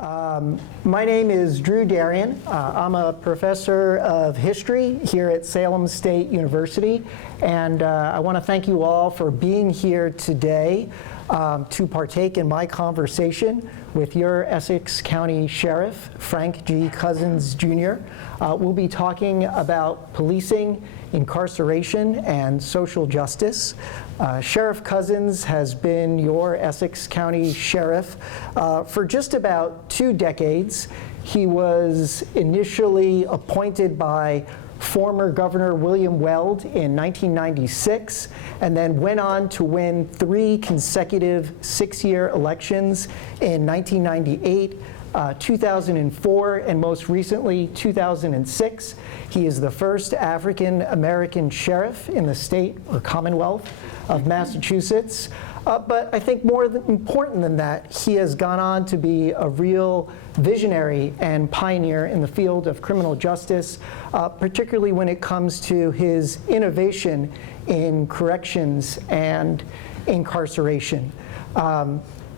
My name is Drew Darian. I'm a professor of history here at Salem State University, and I want to thank you all for being here today to partake in my conversation with your Essex County Sheriff, Frank G. Cousins, Jr. We'll be talking about policing, incarceration, and social justice. Sheriff Cousins has been your Essex County Sheriff for just about 2 decades. He was initially appointed by former Governor William Weld in 1996, and then went on to win 3 consecutive 6-year elections in 1998, 2004, and most recently 2006. He is the first African American sheriff in the state or Commonwealth of Massachusetts. But I think more important than that, he has gone on to be a real visionary and pioneer in the field of criminal justice, particularly when it comes to his innovation in corrections and incarceration.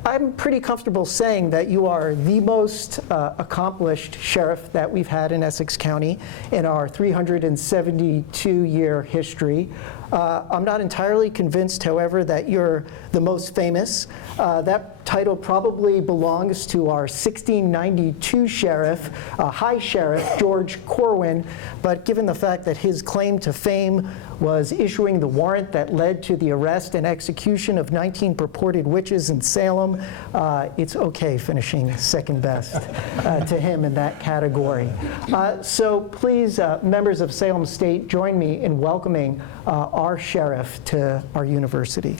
I'm pretty comfortable saying that you are the most accomplished sheriff that we've had in Essex County in our 372-year history. I'm not entirely convinced, however, that you're the most famous. That title probably belongs to our 1692 sheriff, High Sheriff George Corwin, but given the fact that his claim to fame was issuing the warrant that led to the arrest and execution of 19 purported witches in Salem, it's okay finishing second best to him in that category. So please, members of Salem State, join me in welcoming our sheriff to our university.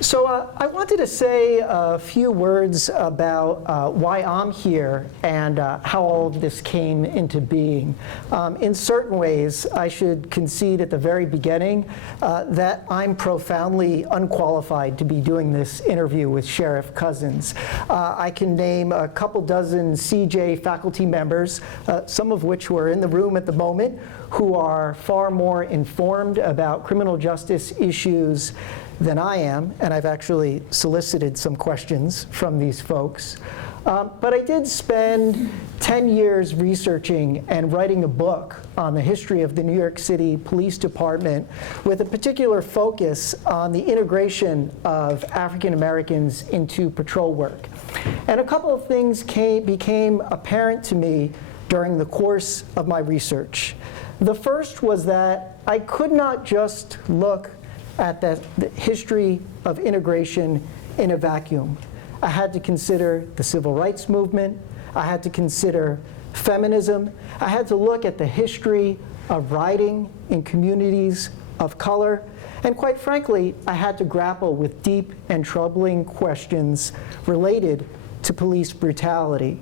So I wanted to say a few words about why I'm here and how all of this came into being. In certain ways, I should concede at the very beginning that I'm profoundly unqualified to be doing this interview with Sheriff Cousins. I can name a couple dozen CJ faculty members, some of which were in the room at the moment, who are far more informed about criminal justice issues than I am, and I've actually solicited some questions from these folks. But I did spend 10 years researching and writing a book on the history of the New York City Police Department with a particular focus on the integration of African Americans into patrol work. And a couple of things became apparent to me during the course of my research. The first was that I could not just look at the history of integration in a vacuum. I had to consider the civil rights movement. I had to consider feminism. I had to look at the history of rioting in communities of color. And quite frankly, I had to grapple with deep and troubling questions related to police brutality.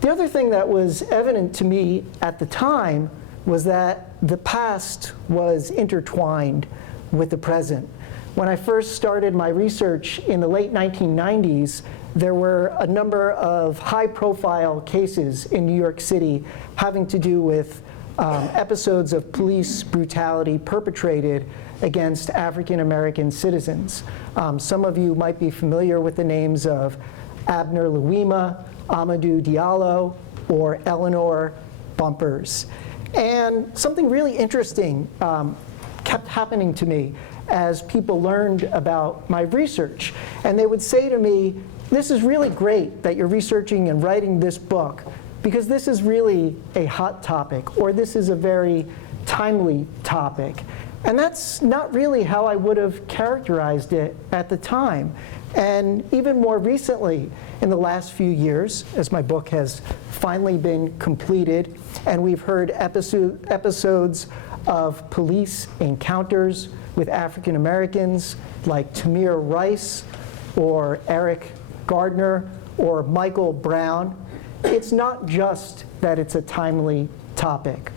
The other thing that was evident to me at the time was that the past was intertwined with the present. When I first started my research in the late 1990s, there were a number of high-profile cases in New York City having to do with episodes of police brutality perpetrated against African American citizens. Some of you might be familiar with the names of Abner Louima, Amadou Diallo, or Eleanor Bumpers. And something really interesting kept happening to me as people learned about my research. And they would say to me, this is really great that you're researching and writing this book, because this is really a hot topic, or this is a very timely topic. And that's not really how I would have characterized it at the time. And even more recently, in the last few years, as my book has finally been completed, and we've heard episodes of police encounters with African Americans like Tamir Rice or Eric Gardner or Michael Brown, it's not just that it's a timely topic.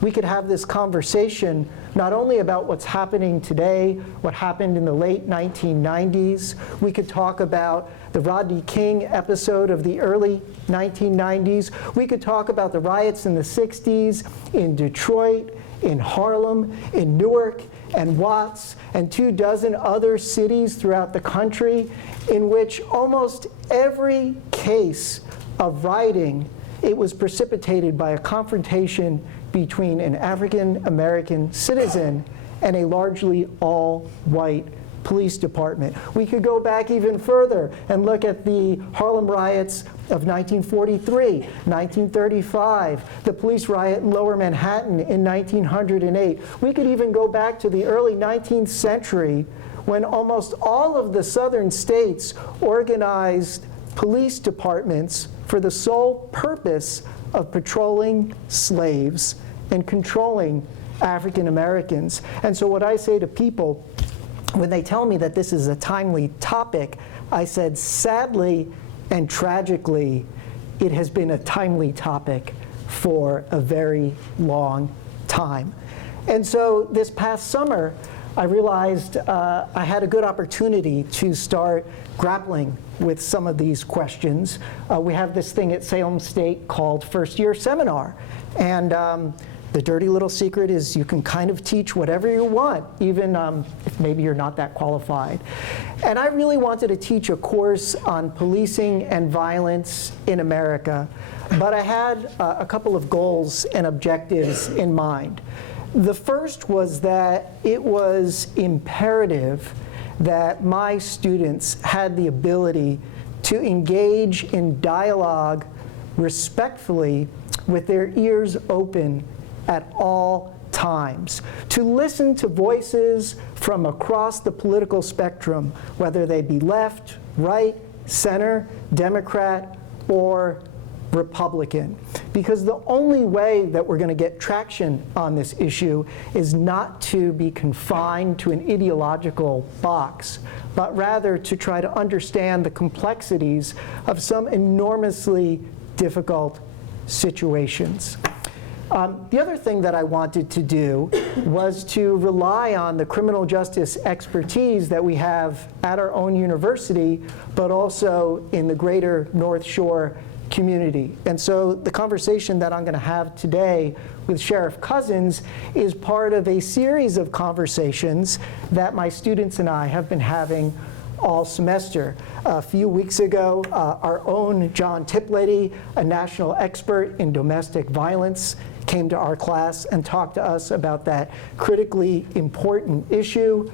We could have this conversation not only about what's happening today, what happened in the late 1990s. We could talk about the Rodney King episode of the early 1990s. We could talk about the riots in the 60s in Detroit, in Harlem, in Newark, and Watts, and 24 other cities throughout the country, in which almost every case of rioting, it was precipitated by a confrontation between an African-American citizen and a largely all-white police department. We could go back even further and look at the Harlem riots of 1943, 1935, the police riot in Lower Manhattan in 1908. We could even go back to the early 19th century when almost all of the southern states organized police departments for the sole purpose of patrolling slaves and controlling African Americans. And so what I say to people when they tell me that this is a timely topic, I said, sadly and tragically, it has been a timely topic for a very long time. And so this past summer, I realized I had a good opportunity to start grappling with some of these questions. We have this thing at Salem State called First Year Seminar. And the dirty little secret is you can kind of teach whatever you want, even if maybe you're not that qualified. And I really wanted to teach a course on policing and violence in America, but I had a couple of goals and objectives in mind. The first was that it was imperative that my students had the ability to engage in dialogue respectfully with their ears open at all times, to listen to voices from across the political spectrum, whether they be left, right, center, Democrat, or Republican. Because the only way that we're going to get traction on this issue is not to be confined to an ideological box, but rather to try to understand the complexities of some enormously difficult situations. The other thing that I wanted to do was to rely on the criminal justice expertise that we have at our own university, but also in the greater North Shore community. And so the conversation that I'm going to have today with Sheriff Cousins is part of a series of conversations that my students and I have been having all semester. A few weeks ago, our own John Tiplady, a national expert in domestic violence, came to our class and talked to us about that critically important issue.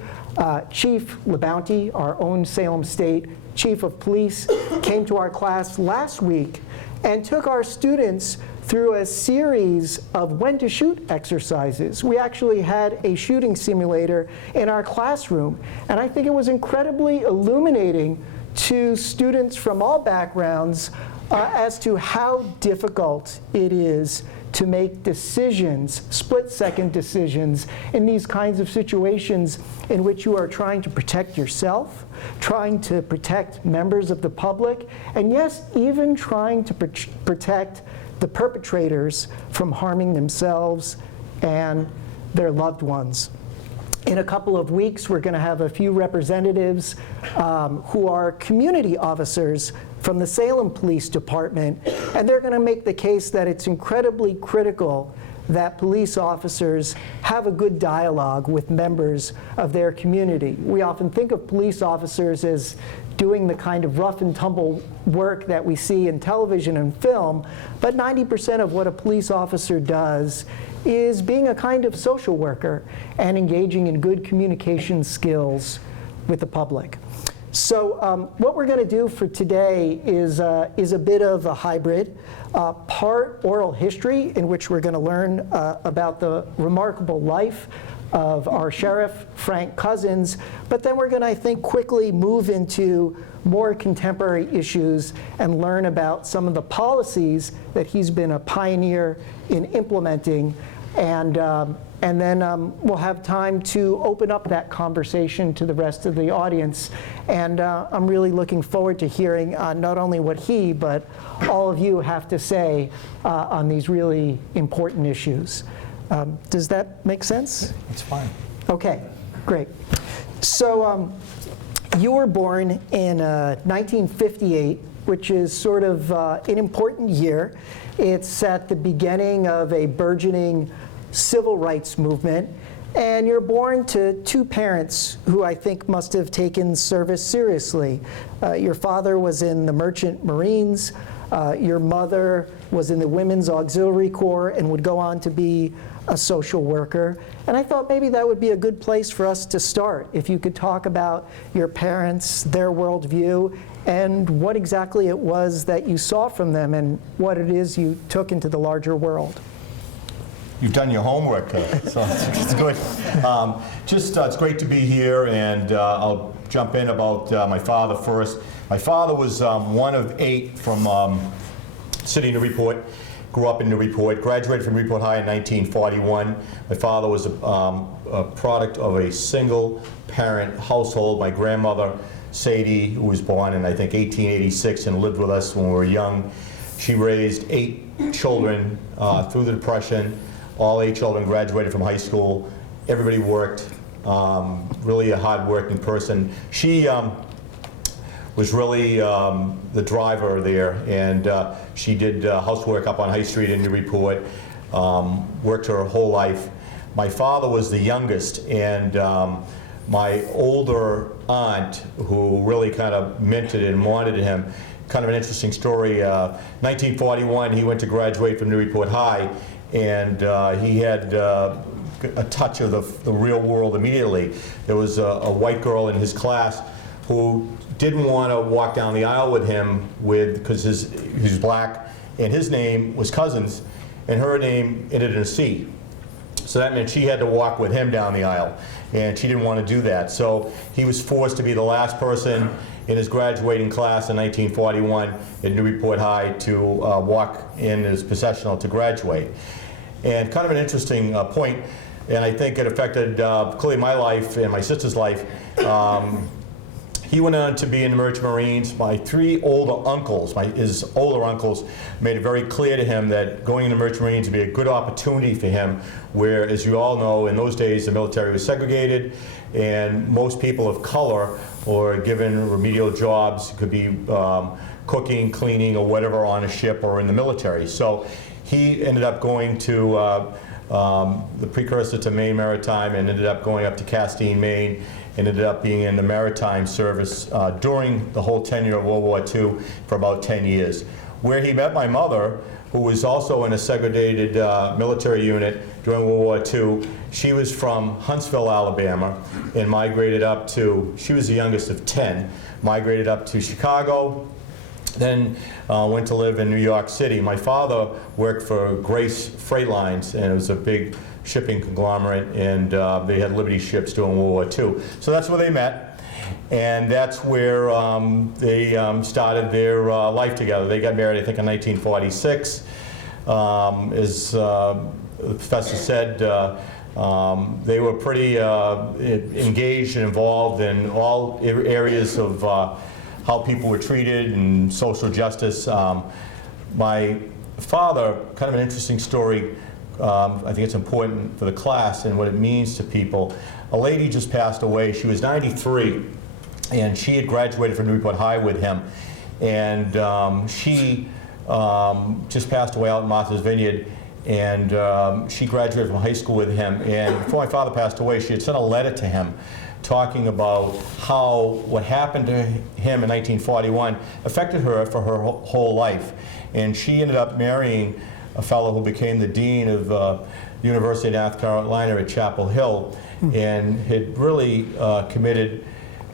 Chief LeBounty, our own Salem State Chief of Police, came to our class last week and took our students through a series of when to shoot exercises. We actually had a shooting simulator in our classroom, and I think it was incredibly illuminating to students from all backgrounds as to how difficult it is to make decisions, split-second decisions, in these kinds of situations in which you are trying to protect yourself, trying to protect members of the public, and yes, even trying to protect the perpetrators from harming themselves and their loved ones. In a couple of weeks, we're going to have a few representatives who are community officers from the Salem Police Department, and they're going to make the case that it's incredibly critical that police officers have a good dialogue with members of their community. We often think of police officers as doing the kind of rough and tumble work that we see in television and film, but 90% of what a police officer does is being a kind of social worker and engaging in good communication skills with the public. So what we're going to do for today is a bit of a hybrid, part oral history, in which we're going to learn about the remarkable life of our sheriff, Frank Cousins, but then we're going to, I think, quickly move into more contemporary issues and learn about some of the policies that he's been a pioneer in implementing, and then we'll have time to open up that conversation to the rest of the audience. And I'm really looking forward to hearing not only what he, but all of you have to say on these really important issues. Does that make sense? It's fine. Okay, great. So you were born in 1958, which is sort of an important year. It's at the beginning of a burgeoning civil rights movement. And you're born to two parents who I think must have taken service seriously. Your father was in the Merchant Marines. Your mother was in the Women's Auxiliary Corps and would go on to be a social worker. And I thought maybe that would be a good place for us to start, if you could talk about your parents, their worldview, and what exactly it was that you saw from them and what it is you took into the larger world. You've done your homework, so it's good. It's great to be here, and I'll jump in about my father first. My father was one of 8 from city Newburyport. Grew up in Newburyport, graduated from Newburyport High in 1941. My father was a product of a single-parent household. My grandmother, Sadie, who was born in, I think, 1886 and lived with us when we were young, she raised 8 children through the Depression. All 8 children graduated from high school. Everybody worked, really a hard-working person. She was really the driver there, and she did housework up on High Street in Newburyport, worked her whole life. My father was the youngest, and my older aunt, who really kind of minted and wanted him, kind of an interesting story. 1941, he went to graduate from Newburyport High, and he had a touch of the real world immediately. There was a white girl in his class who didn't want to walk down the aisle with him because he's black, and his name was Cousins, and her name ended in a C. So that meant she had to walk with him down the aisle, and she didn't want to do that. So he was forced to be the last person in his graduating class in 1941 at Newburyport High to walk in as processional to graduate. And kind of an interesting point, and I think it affected clearly my life and my sister's life. He went on to be in the Merchant Marines. My 3 older uncles, his older uncles, made it very clear to him that going in the Merchant Marines would be a good opportunity for him, where, as you all know, in those days the military was segregated, and most people of color or given remedial jobs could be cooking, cleaning, or whatever on a ship or in the military. So he ended up going to the precursor to Maine Maritime, and ended up going up to Castine, Maine, and ended up being in the maritime service during the whole tenure of World War II for about 10 years, where he met my mother, who was also in a segregated military unit during World War II. She was from Huntsville, Alabama, and migrated up to, she was the youngest of 10, migrated up to Chicago, then went to live in New York City. My father worked for Grace Freight Lines, and it was a big shipping conglomerate, and they had Liberty ships during World War II. So that's where they met, and that's where they started their life together. They got married, I think, in 1946. As the professor said, they were pretty engaged and involved in all areas of how people were treated and social justice. My father, kind of an interesting story, I think it's important for the class and what it means to people. A lady just passed away. She was 93, and she had graduated from Newburyport High with him. And she just passed away out in Martha's Vineyard, and she graduated from high school with him. And before my father passed away, she had sent a letter to him talking about how what happened to him in 1941 affected her for her whole life. And she ended up marrying a fellow who became the dean of the University of North Carolina at Chapel Hill, and had really committed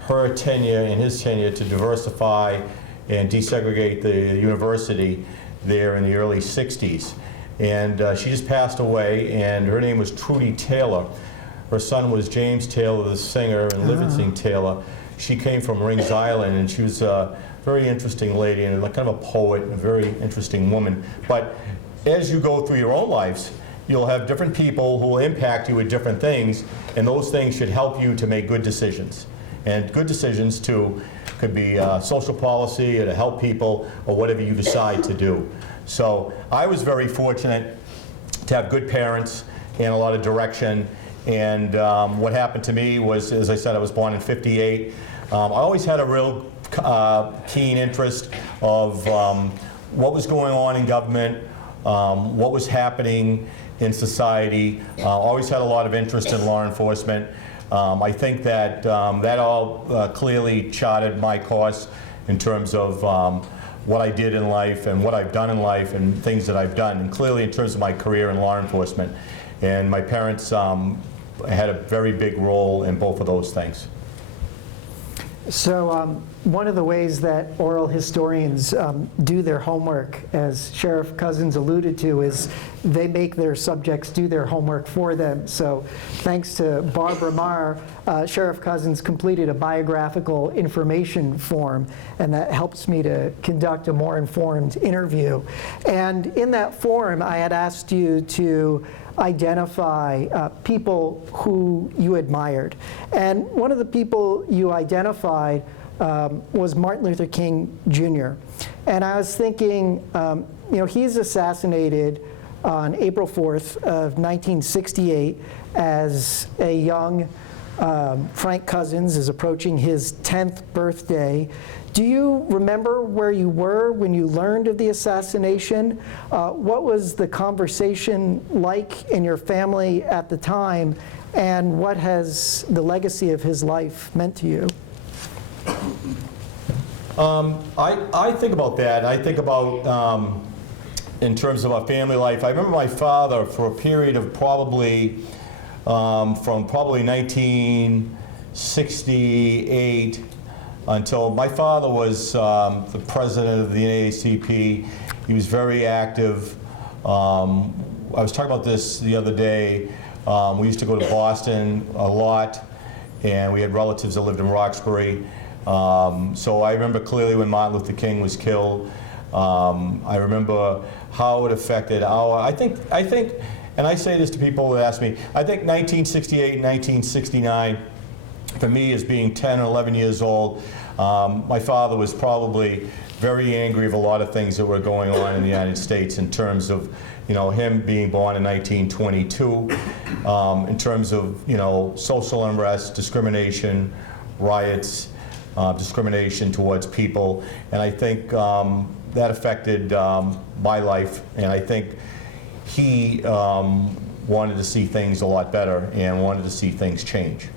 her tenure and his tenure to diversify and desegregate the university there in the early 60s. And she just passed away, and her name was Trudy Taylor. Her son was James Taylor, the singer, and Livingston Taylor. She came from Rings Island, and she was a very interesting lady, and kind of a poet, and a very interesting woman. But as you go through your own lives, you'll have different people who will impact you with different things, and those things should help you to make good decisions. And good decisions, too, could be social policy, or to help people, or whatever you decide to do. So I was very fortunate to have good parents and a lot of direction. And what happened to me was, as I said, I was born in '58. I always had a real keen interest of what was going on in government, what was happening, in society, always had a lot of interest in law enforcement. I think that that all clearly charted my course in terms of what I did in life and what I've done in life and things that I've done, and clearly in terms of my career in law enforcement. And my parents had a very big role in both of those things. So one of the ways that oral historians do their homework, as Sheriff Cousins alluded to, is they make their subjects do their homework for them. So thanks to Barbara Marr, Sheriff Cousins completed a biographical information form, and that helps me to conduct a more informed interview. And in that form, I had asked you to identify people who you admired. And one of the people you identified was Martin Luther King Jr. And I was thinking, he's assassinated on April 4th of 1968 as a young Frank Cousins is approaching his 10th birthday. Do you remember where you were when you learned of the assassination? What was the conversation like in your family at the time, and what has the legacy of his life meant to you? I think about that. I think about, in terms of our family life, I remember my father for a period of probably, from probably 1968 until my father was the president of the NAACP. He was very active. I was talking about this the other day. We used to go to Boston a lot, and we had relatives that lived in Roxbury. So I remember clearly when Martin Luther King was killed. I remember how it affected I think, and I say this to people that ask me, I think 1968 and 1969, for me, as being 10 or 11 years old, my father was probably very angry of a lot of things that were going on in the United States in terms of, him being born in 1922, in terms of, social unrest, discrimination, riots, discrimination towards people. And I think that affected my life, and I think he wanted to see things a lot better and wanted to see things change.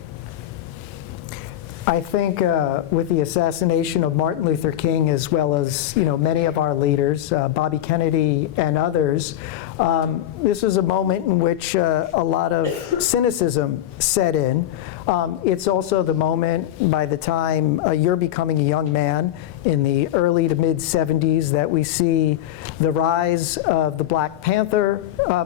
I think with the assassination of Martin Luther King, as well as many of our leaders, Bobby Kennedy and others, this was a moment in which a lot of cynicism set in. It's also the moment, by the time you're becoming a young man, in the early to mid-'70s, that we see the rise of the Black Panther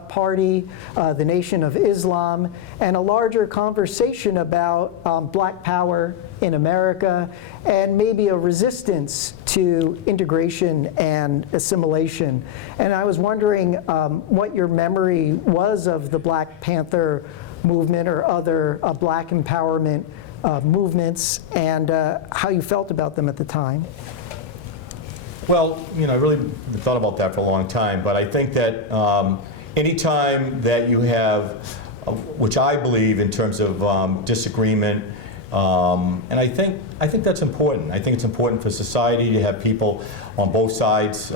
Party, the Nation of Islam, and a larger conversation about Black power in America, and maybe a resistance to integration and assimilation. And I was wondering what your memory was of the Black Panther movement or other Black empowerment movements, and how you felt about them at the time. Well, I really thought about that for a long time, but I think that any time that you have, which I believe in terms of disagreement, and I think that's important. I think it's important for society to have people on both sides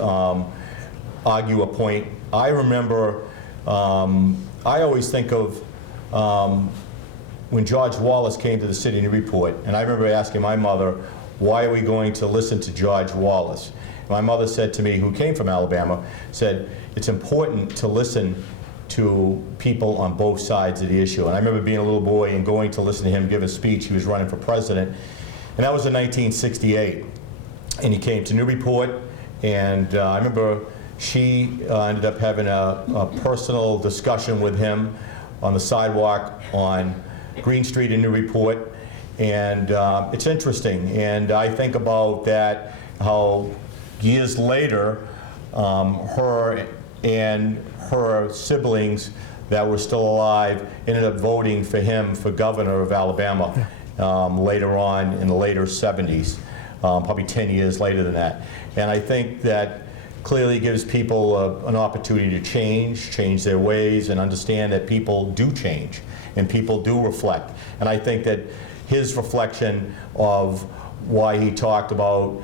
argue a point. I remember, I always think of when George Wallace came to the city of Newburyport, and I remember asking my mother, why are we going to listen to George Wallace? And my mother said to me, who came from Alabama, said, it's important to listen to people on both sides of the issue. And I remember being a little boy and going to listen to him give a speech. He was running for president, and that was in 1968. And he came to Newburyport, and I remember she ended up having a personal discussion with him on the sidewalk on Green Street in Newburyport. And it's interesting, and I think about that, how years later, her and her siblings that were still alive ended up voting for him for governor of Alabama later on in the later 70s, probably 10 years later than that. And I think that clearly gives people an opportunity to change their ways, and understand that people do change and people do reflect. And I think that his reflection of why he talked about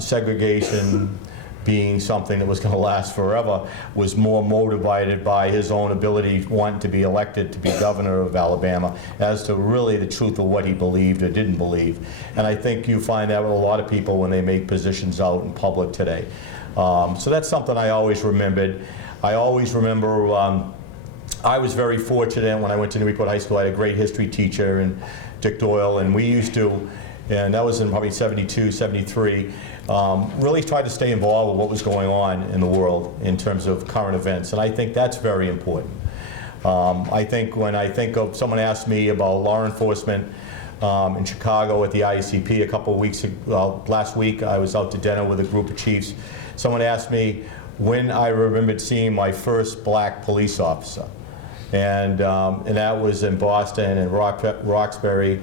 segregation, being something that was going to last forever, was more motivated by his own ability, wanting to be elected to be governor of Alabama, as to really the truth of what he believed or didn't believe. And I think you find that with a lot of people when they make positions out in public today. So that's something I always remembered. I always remember I was very fortunate when I went to Newport High School. I had a great history teacher, and Dick Doyle, and we used to, and that was in probably 72, 73, really tried to stay involved with what was going on in the world in terms of current events, and I think that's very important. I think when I think of, someone asked me about law enforcement in Chicago at the IACP a couple of weeks ago, last week I was out to dinner with a group of chiefs. Someone asked me when I remembered seeing my first black police officer. And that was in Boston and Roxbury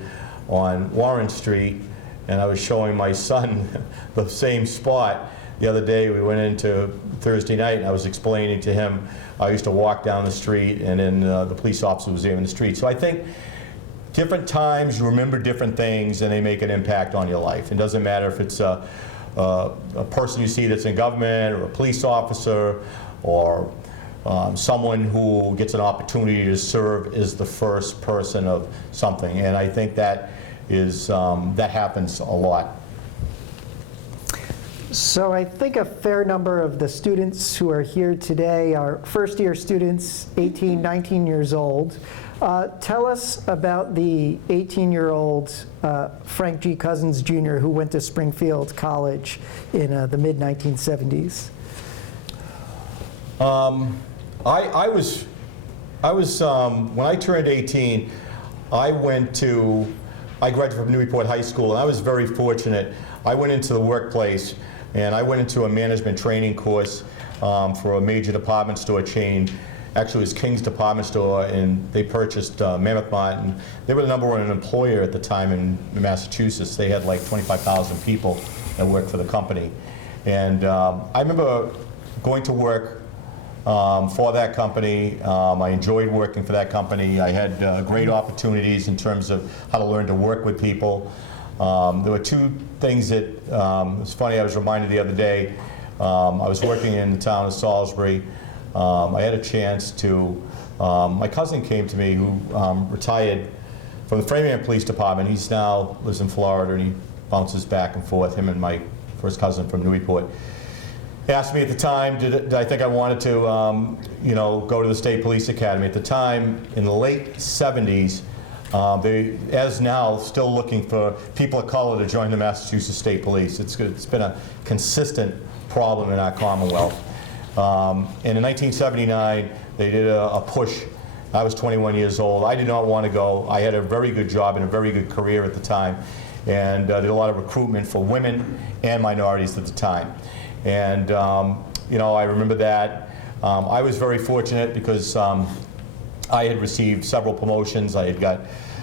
on Warren Street, and I was showing my son the same spot. The other day we went into Thursday night, and I was explaining to him I used to walk down the street, and then the police officer was there in the street. So I think different times you remember different things, and they make an impact on your life. It doesn't matter if it's a person you see that's in government, or a police officer, or someone who gets an opportunity to serve is the first person of something, and I think that is that happens a lot. So I think a fair number of the students who are here today are first-year students, 18, 19 years old. Tell us about the 18-year-old Frank G. Cousins Jr. who went to Springfield College in the mid-1970s. I was when I turned 18, I graduated from Newport High School, and I was very fortunate. I went into the workplace, and I went into a management training course for a major department store chain. Actually, it was King's Department Store, and they purchased Mammoth Mart, and they were the #1 employer at the time in Massachusetts. They had like 25,000 people that worked for the company. And I remember going to work for that company. I enjoyed working for that company. I had great opportunities in terms of how to learn to work with people. There were two things that, it was funny, I was reminded the other day, I was working in the town of Salisbury. I had a chance to, my cousin came to me who retired from the Framingham Police Department. He's now lives in Florida, and he bounces back and forth, him and my first cousin from Newport. He asked me at the time, did I think I wanted to go to the State Police Academy. At the time, in the late 70s, they, as now, still looking for people of color to join the Massachusetts State Police. It's been a consistent problem in our Commonwealth. And in 1979, they did a push. I was 21 years old. I did not want to go. I had a very good job and a very good career at the time, and did a lot of recruitment for women and minorities at the time. And I remember that. I was very fortunate because I had received several promotions. I had got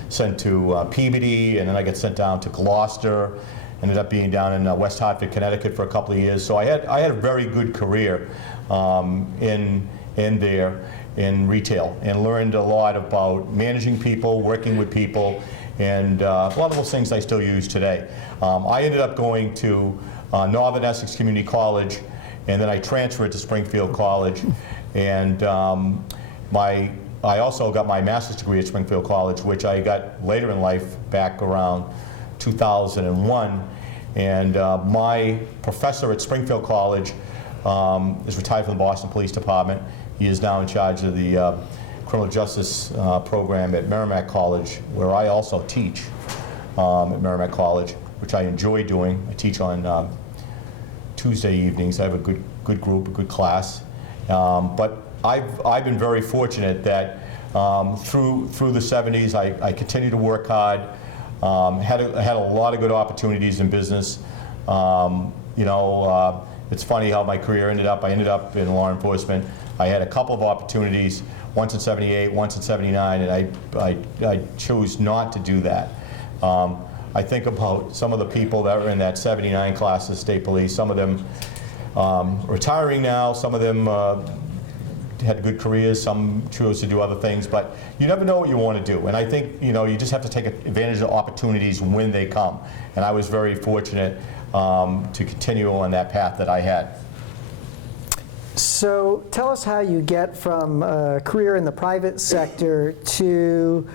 sent to Peabody, and then I got sent down to Gloucester. Ended up being down in West Hartford, Connecticut for a couple of years. So I had a very good career in there in retail, and learned a lot about managing people, working with people, and a lot of those things I still use today. I ended up going to Northern Essex Community College, and then I transferred to Springfield College, and I also got my master's degree at Springfield College, which I got later in life, back around 2001. And my professor at Springfield College is retired from the Boston Police Department. He is now in charge of the criminal justice program at Merrimack College, where I also teach at Merrimack College, which I enjoy doing. I teach on Tuesday evenings. I have a good group, a good class. But I've been very fortunate that through the 70s, I continued to work hard. Had a lot of good opportunities in business. It's funny how my career ended up. I ended up in law enforcement. I had a couple of opportunities, once in 78, once in 79, and I chose not to do that. I think about some of the people that were in that 79 class of state police, some of them retiring now, some of them had good careers, some chose to do other things, but you never know what you want to do. And I think you just have to take advantage of opportunities when they come. And I was very fortunate to continue on that path that I had. So tell us how you get from a career in the private sector to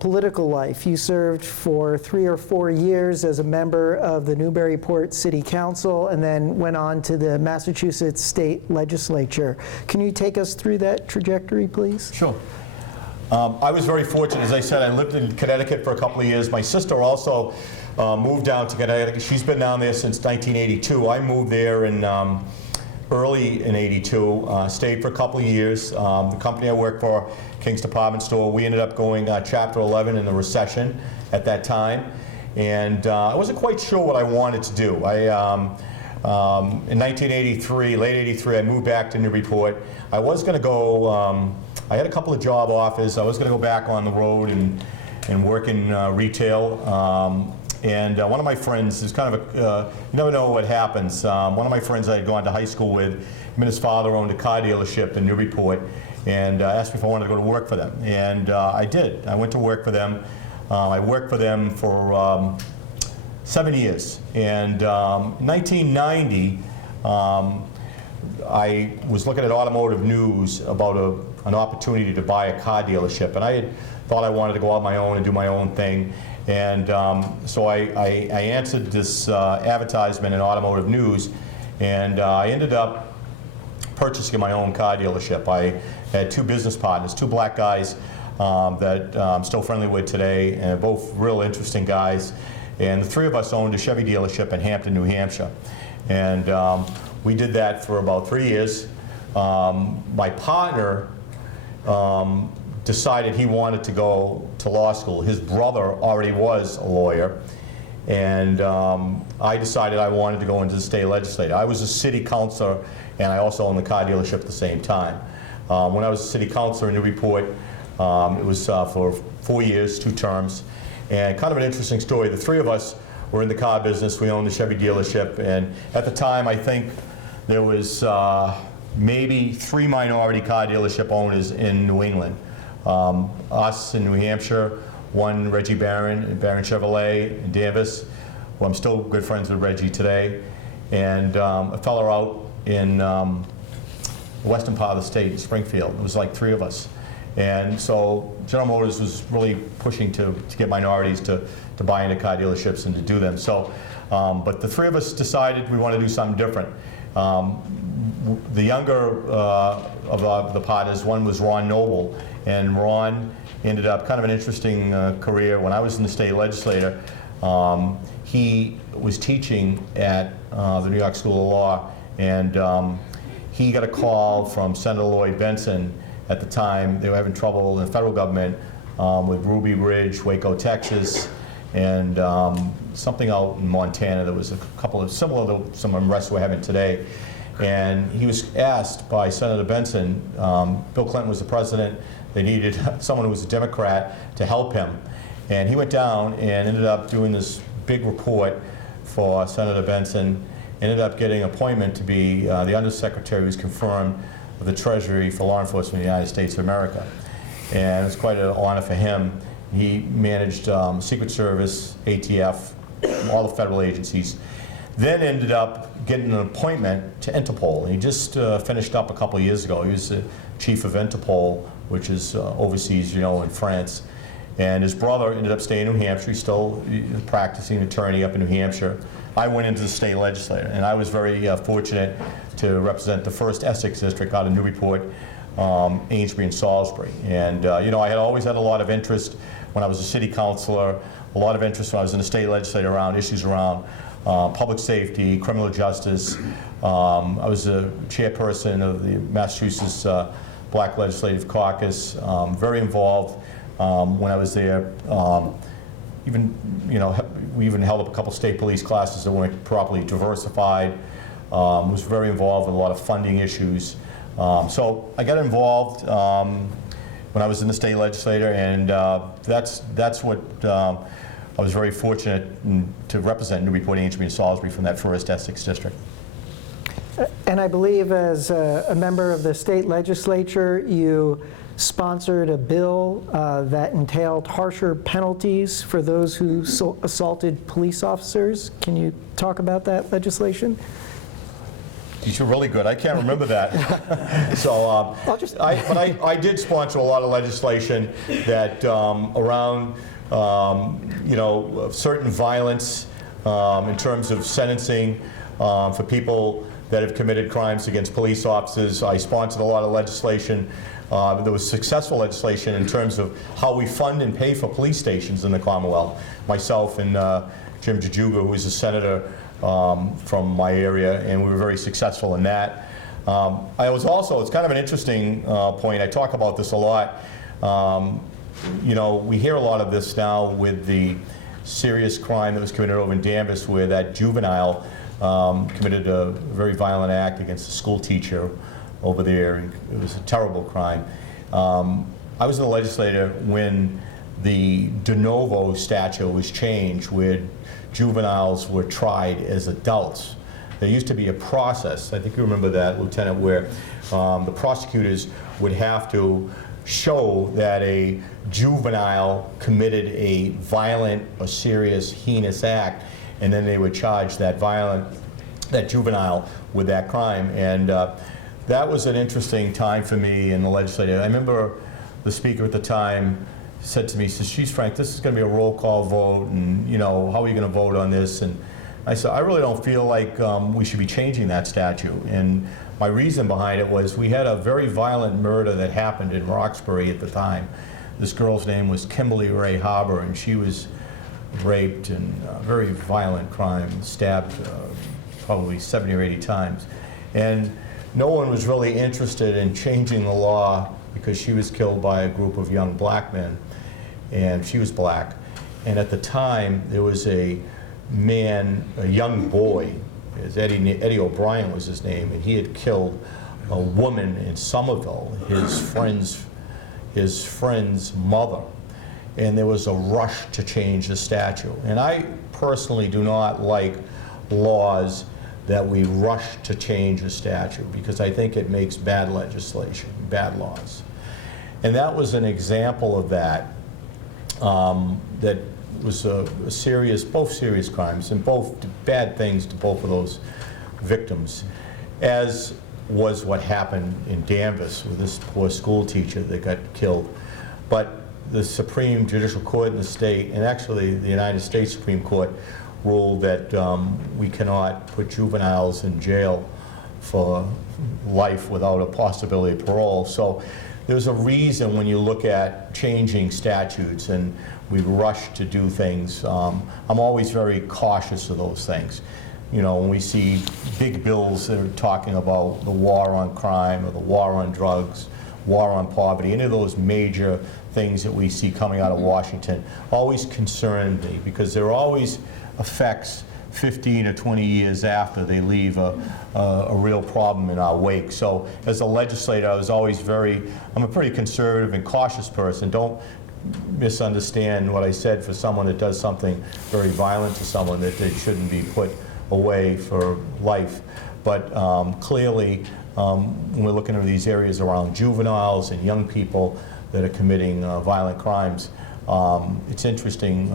political life. You served for 3 or 4 years as a member of the Newburyport City Council and then went on to the Massachusetts State Legislature. Can you take us through that trajectory, please? Sure. I was very fortunate. As I said, I lived in Connecticut for a couple of years. My sister also moved down to Connecticut. She's been down there since 1982. I moved there in early in '82, stayed for a couple of years. The company I worked for, King's Department Store, we ended up going Chapter 11 in the recession at that time. And I wasn't quite sure what I wanted to do. In 1983, late '83, I moved back to Newburyport. I was going to go, I had a couple of job offers. I was going to go back on the road and work in retail. And one of my friends is kind of a, you never know what happens. One of my friends I had gone to high school with, him and his father owned a car dealership in Newburyport, and asked me if I wanted to go to work for them. And I did. I went to work for them. I worked for them for 7 years. And in 1990, I was looking at automotive news about an opportunity to buy a car dealership. And I had thought I wanted to go out on my own and do my own thing. And so I answered this advertisement in automotive news, and I ended up purchasing my own car dealership. I had 2 business partners, 2 black guys that I'm still friendly with today, and both real interesting guys. And the 3 of us owned a Chevy dealership in Hampton, New Hampshire. And we did that for about 3 years. My partner decided he wanted to go to law school. His brother already was a lawyer, and I decided I wanted to go into the state legislature. I was a city councilor, and I also owned the car dealership at the same time. When I was a city councilor in Newburyport, it was for 4 years, 2 terms, and kind of an interesting story. The 3 of us were in the car business. We owned the Chevy dealership, and at the time, I think there was maybe 3 minority car dealership owners in New England. Us in New Hampshire, one Reggie Barron, Barron Chevrolet in Danvers, who I'm still good friends with Reggie today, and a fellow out in the western part of the state, Springfield. It was like 3 of us. And so General Motors was really pushing to get minorities to buy into car dealerships and to do them. So, but the 3 of us decided we want to do something different. The younger of the partners, one was Ron Noble, and Ron ended up kind of an interesting career. When I was in the state legislature, he was teaching at the New York School of Law, and he got a call from Senator Lloyd Benson. At the time, they were having trouble in the federal government with Ruby Ridge, Waco, Texas, and something out in Montana. There was a couple of similar to some unrest we're having today. And he was asked by Senator Benson, Bill Clinton was the president, they needed someone who was a Democrat to help him. And he went down and ended up doing this big report for Senator Benson, ended up getting an appointment to be the Undersecretary who was confirmed of the Treasury for Law Enforcement in the United States of America. And it was quite an honor for him. He managed Secret Service, ATF, all the federal agencies. Then ended up getting an appointment to Interpol. He just finished up a couple of years ago. He was the chief of Interpol, which is overseas, you know, in France. And his brother ended up staying in New Hampshire. He's still a practicing attorney up in New Hampshire. I went into the state legislature, and I was very fortunate to represent the 1st Essex district out of Newburyport, Amesbury, and Salisbury. And you know, I had always had a lot of interest when I was a city councilor, a lot of interest when I was in the state legislature around issues around public safety, criminal justice. I was a chairperson of the Massachusetts Black Legislative Caucus, very involved when I was there. Even, you know, we even held up a couple state police classes that weren't properly diversified. Was very involved with a lot of funding issues. So I got involved when I was in the state legislature, and that's what I was very fortunate to represent Newburyport, Amesbury, and Salisbury from that 1st Essex district. And I believe as a member of the state legislature, you sponsored a bill that entailed harsher penalties for those who assaulted police officers. Can you talk about that legislation? You're really good. I can't remember that. So, but I did sponsor a lot of legislation that around certain violence in terms of sentencing for people that have committed crimes against police officers. I sponsored a lot of legislation. There was successful legislation in terms of how we fund and pay for police stations in the Commonwealth. Myself and Jim Jajuga, who is a senator from my area, and we were very successful in that. I was also, it's kind of an interesting point, I talk about this a lot. We hear a lot of this now with the serious crime that was committed over in Danvers, where that juvenile committed a very violent act against a school teacher over there. It was a terrible crime. I was in the legislature when the de novo statute was changed, where juveniles were tried as adults. There used to be a process, I think you remember that, Lieutenant, where the prosecutors would have to show that a juvenile committed a violent or serious heinous act, and then they would charge that juvenile with that crime. And that was an interesting time for me in the legislature. I remember the speaker at the time said to me, he says, "Geez, Frank, this is going to be a roll call vote, and how are you going to vote on this?" And I said, "I really don't feel like we should be changing that statute." And my reason behind it was we had a very violent murder that happened in Roxbury at the time. This girl's name was Kimberly Ray Harbor, and she was raped in a very violent crime, stabbed probably 70 or 80 times. And no one was really interested in changing the law because she was killed by a group of young black men, and she was black. And at the time, there was a man, a young boy, Eddie O'Brien was his name, and he had killed a woman in Somerville, his friend's mother. And there was a rush to change the statute. And I personally do not like laws that we rush to change a statute, because I think it makes bad legislation, bad laws. And that was an example of that. That was both serious crimes and both bad things to both of those victims, as was what happened in Danvers with this poor school teacher that got killed. But the Supreme Judicial Court in the state, and actually the United States Supreme Court, ruled that we cannot put juveniles in jail for life without a possibility of parole. So there's a reason when you look at changing statutes and we rush to do things. I'm always very cautious of those things. When we see big bills that are talking about the war on crime or the war on drugs, war on poverty, any of those major things that we see coming out of Washington always concern me, because there always affects 15 or 20 years after they leave a real problem in our wake. So as a legislator, I'm a pretty conservative and cautious person. Don't misunderstand what I said for someone that does something very violent to someone, that they shouldn't be put away for life. But clearly, when we're looking at these areas around juveniles and young people that are committing violent crimes, it's interesting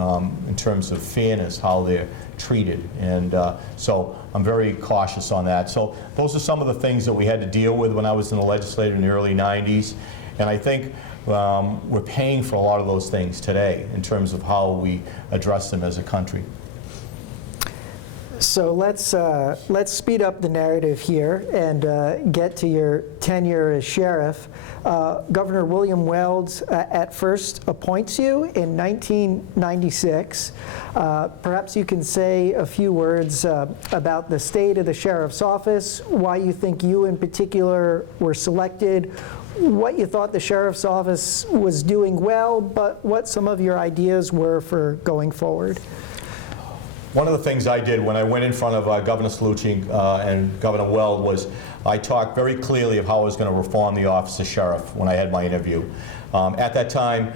in terms of fairness how they're treated, and so I'm very cautious on that. So those are some of the things that we had to deal with when I was in the legislature in the early 90s, and I think we're paying for a lot of those things today in terms of how we address them as a country. So let's speed up the narrative here and get to your tenure as sheriff. Governor William Weld at first appoints you in 1996. Perhaps you can say a few words about the state of the sheriff's office, why you think you in particular were selected, what you thought the sheriff's office was doing well, but what some of your ideas were for going forward. One of the things I did when I went in front of Governor Sallucci and Governor Weld was I talked very clearly of how I was going to reform the office of sheriff when I had my interview. At that time,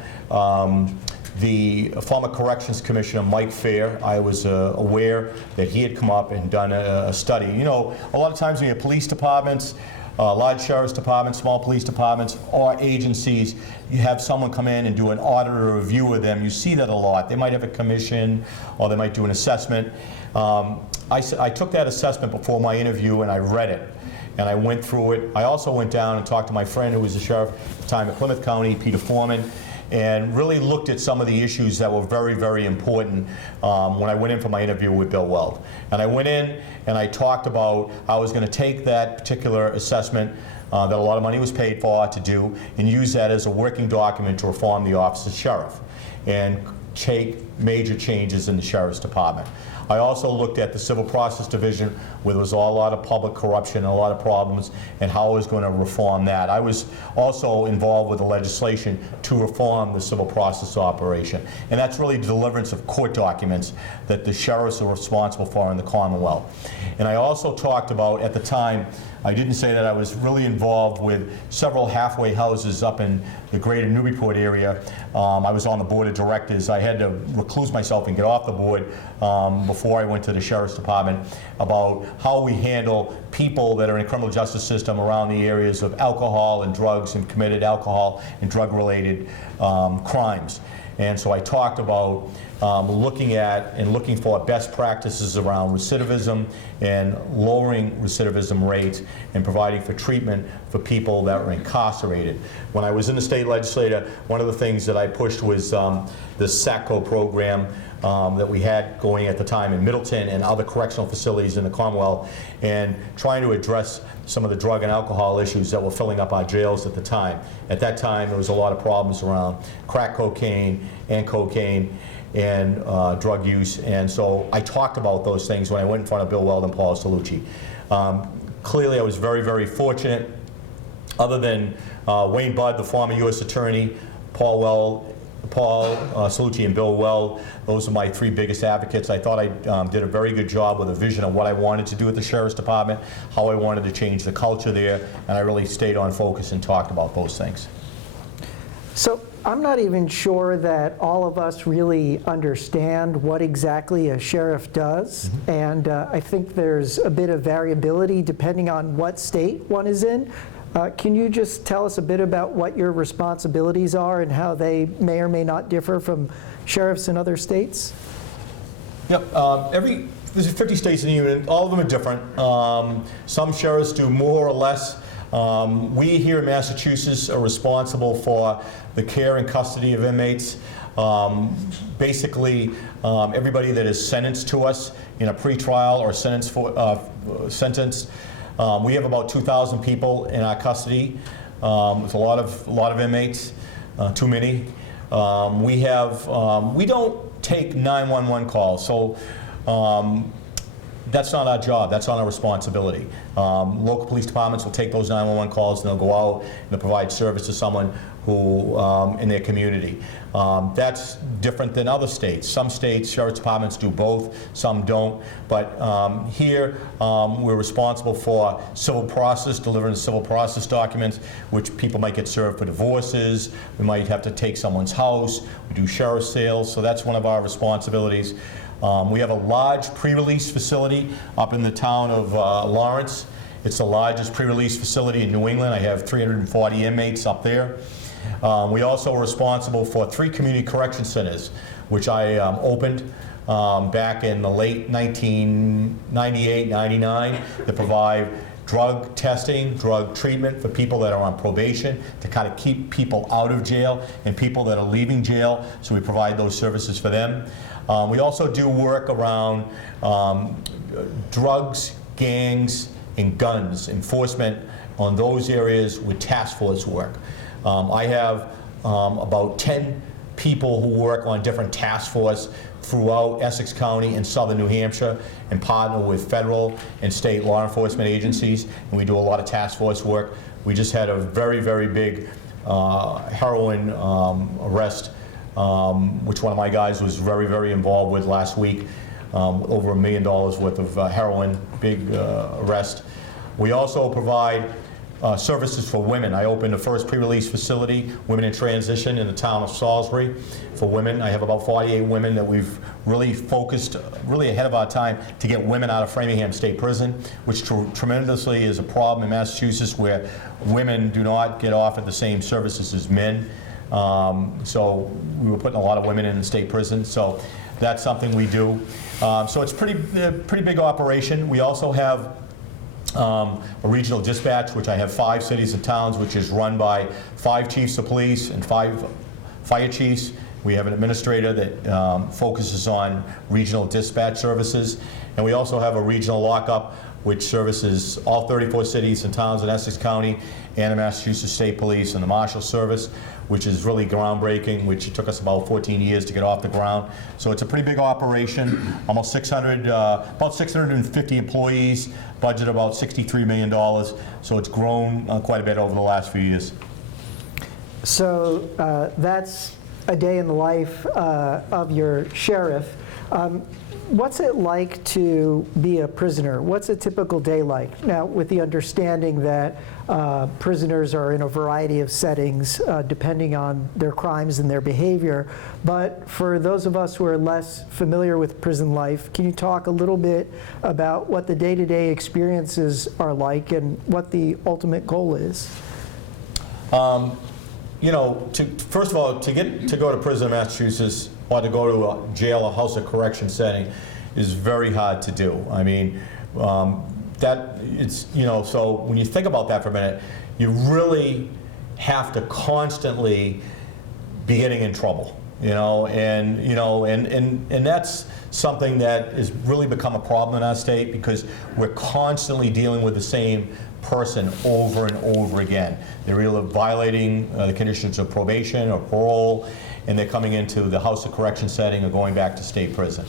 the former Corrections Commissioner, Mike Fair, I was aware that he had come up and done a study. A lot of times when you have police departments, large sheriff's departments, small police departments, or agencies, you have someone come in and do an audit or a review of them. You see that a lot. They might have a commission, or they might do an assessment. I took that assessment before my interview and I read it. And I went through it. I also went down and talked to my friend who was the sheriff at the time at Plymouth County, Peter Foreman, and really looked at some of the issues that were very, very important when I went in for my interview with Bill Weld. And I went in and I talked about how I was going to take that particular assessment that a lot of money was paid for to do and use that as a working document to reform the office of sheriff and take major changes in the sheriff's department. I also looked at the Civil Process Division, where there was a lot of public corruption and a lot of problems, and how I was going to reform that. I was also involved with the legislation to reform the civil process operation, and that's really the deliverance of court documents that the sheriffs are responsible for in the Commonwealth. And I also talked about, at the time, I didn't say that I was really involved with several halfway houses up in the greater Newburyport area. I was on the board of directors. I had to recluse myself and get off the board before I went to the sheriff's department, about how we handle people that are in the criminal justice system around the areas of alcohol and drugs and committed alcohol and drug-related crimes. And so I talked about looking at and looking for best practices around recidivism and lowering recidivism rates and providing for treatment for people that were incarcerated. When I was in the state legislature, one of the things that I pushed was the SACCO program that we had going at the time in Middleton and other correctional facilities in the Commonwealth, and trying to address some of the drug and alcohol issues that were filling up our jails at the time. At that time, there was a lot of problems around crack cocaine and drug use, and so I talked about those things when I went in front of Bill Weld and Paul Salucci. Clearly, I was very, very fortunate. Other than Wayne Budd, the former U.S. Attorney, Paul Salucci and Bill Weld, those are my three biggest advocates. I thought I did a very good job with a vision of what I wanted to do at the Sheriff's Department, how I wanted to change the culture there, and I really stayed on focus and talked about those things. So I'm not even sure that all of us really understand what exactly a sheriff does, and I think there's a bit of variability depending on what state one is in. Can you just tell us a bit about what your responsibilities are and how they may or may not differ from sheriffs in other states? Yep. There's 50 states in the union. All of them are different. Some sheriffs do more or less. We here in Massachusetts are responsible for the care and custody of inmates. Basically, everybody that is sentenced to us in a pretrial or sentence. We have about 2,000 people in our custody. It's a lot of inmates, too many. We don't take 911 calls, so that's not our job. That's not our responsibility. Local police departments will take those 911 calls and they'll go out and they'll provide service to someone who in their community. That's different than other states. Some states, sheriff's departments do both, some don't. But here, we're responsible for civil process, delivering civil process documents, which people might get served for divorces. We might have to take someone's house. We do sheriff's sales, so that's one of our responsibilities. We have a large pre-release facility up in the town of Lawrence. It's the largest pre-release facility in New England. I have 340 inmates up there. We also are responsible for 3 community correction centers, which I opened back in the late 1998, 99, that provide drug testing, drug treatment for people that are on probation, to kind of keep people out of jail and people that are leaving jail, so we provide those services for them. We also do work around drugs, gangs, and guns, enforcement on those areas with task force work. I have about 10 people who work on different task force throughout Essex County and southern New Hampshire, and partner with federal and state law enforcement agencies, and we do a lot of task force work. We just had a very, very big heroin arrest, which one of my guys was very, very involved with last week, over $1 million worth of heroin, big arrest. We also provide services for women. I opened the first pre-release facility, Women in Transition, in the town of Salisbury for women. I have about 48 women that we've really focused, really ahead of our time, to get women out of Framingham State Prison, which tremendously is a problem in Massachusetts where women do not get offered the same services as men. So we were putting a lot of women in the state prison, so that's something we do. So it's pretty big operation. We also have a regional dispatch, which I have 5 cities and towns, which is run by 5 chiefs of police and 5 fire chiefs. We have an administrator that focuses on regional dispatch services. And we also have a regional lockup, which services all 34 cities and towns in Essex County and the Massachusetts State Police and the Marshal Service, which is really groundbreaking, which took us about 14 years to get off the ground. So it's a pretty big operation, almost 600, about 650 employees, budget about $63 million. So it's grown quite a bit over the last few years. So that's a day in the life of your sheriff. What's it like to be a prisoner? What's a typical day like? Now, with the understanding that prisoners are in a variety of settings depending on their crimes and their behavior, but for those of us who are less familiar with prison life, can you talk a little bit about what the day-to-day experiences are like and what the ultimate goal is? You know, first of all, to go to prison in Massachusetts or to go to a jail or house of correction setting is very hard to do. I mean, so when you think about that for a minute, you really have to constantly be getting in trouble, and that's something that has really become a problem in our state because we're constantly dealing with the same person over and over again. They're either violating the conditions of probation or parole, and they're coming into the house of correction setting or going back to state prison.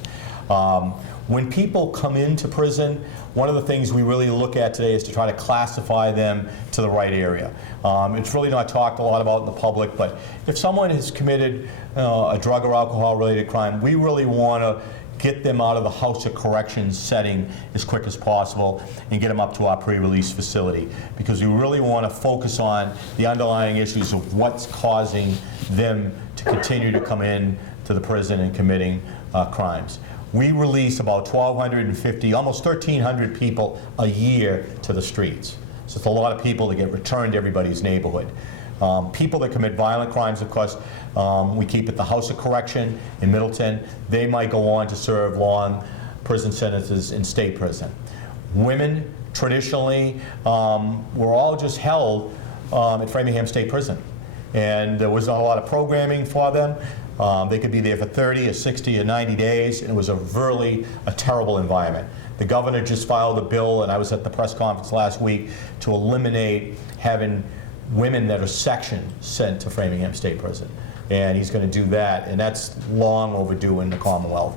When people come into prison, one of the things we really look at today is to try to classify them to the right area. It's really not talked a lot about in the public, but if someone has committed a drug or alcohol related crime, we really want to get them out of the house of corrections setting as quick as possible and get them up to our pre-release facility, because we really want to focus on the underlying issues of what's causing them to continue to come in to the prison and committing crimes. We release about 1,250, almost 1,300 people a year to the streets. So it's a lot of people that get returned to everybody's neighborhood. People that commit violent crimes, of course, we keep at the House of Correction in Middleton. They might go on to serve long prison sentences in state prison. Women, traditionally, were all just held at Framingham State Prison. And there was not a lot of programming for them. They could be there for 30 or 60 or 90 days, and it was a terrible environment. The governor just filed a bill, and I was at the press conference last week, to eliminate having women that are sectioned sent to Framingham State Prison. And he's going to do that, and that's long overdue in the Commonwealth,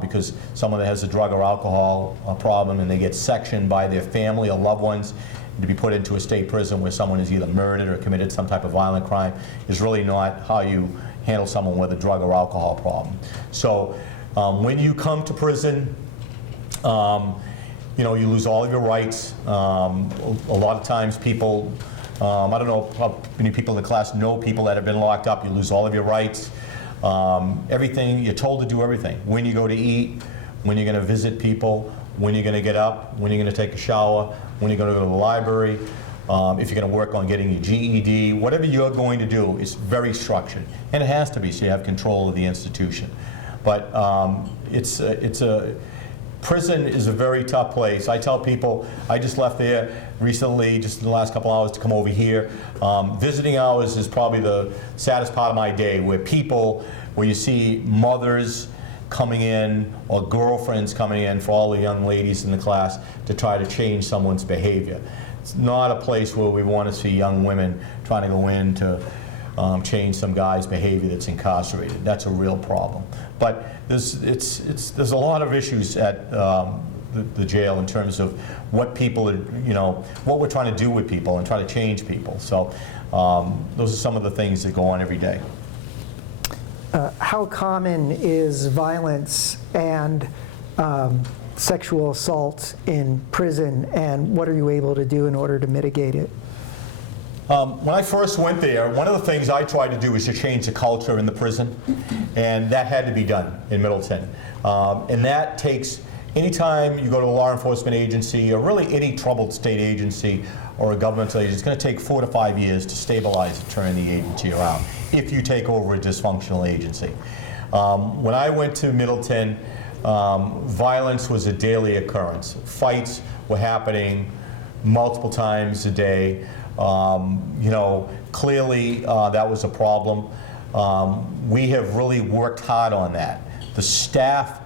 because someone that has a drug or alcohol problem and they get sectioned by their family or loved ones to be put into a state prison where someone is either murdered or committed some type of violent crime is really not how you handle someone with a drug or alcohol problem. So when you come to prison, you lose all of your rights. A lot of times people, I don't know how many people in the class know people that have been locked up. You lose all of your rights. Everything, you're told to do everything. When you go to eat, when you're going to visit people, when you're going to get up, when you're going to take a shower, when you're going to go to the library, if you're going to work on getting your GED, whatever you're going to do is very structured. And it has to be, so you have control of the institution. But prison is a very tough place. I tell people, I just left there recently, just in the last couple hours, to come over here. Visiting hours is probably the saddest part of my day, where you see mothers coming in or girlfriends coming in for all the young ladies in the class to try to change someone's behavior. It's not a place where we want to see young women trying to go in to change some guy's behavior that's incarcerated. That's a real problem. But there's a lot of issues at the jail in terms of what people are, what we're trying to do with people and try to change people. So those are some of the things that go on every day. How common is violence and sexual assault in prison, and what are you able to do in order to mitigate it? When I first went there, one of the things I tried to do was to change the culture in the prison, and that had to be done in Middleton. And that takes, anytime you go to a law enforcement agency, or really any troubled state agency or a governmental agency, it's going to take 4 to 5 years to stabilize and turn the agency around if you take over a dysfunctional agency. When I went to Middleton, violence was a daily occurrence. Fights were happening multiple times a day. You know, clearly that was a problem. We have really worked hard on that. The staff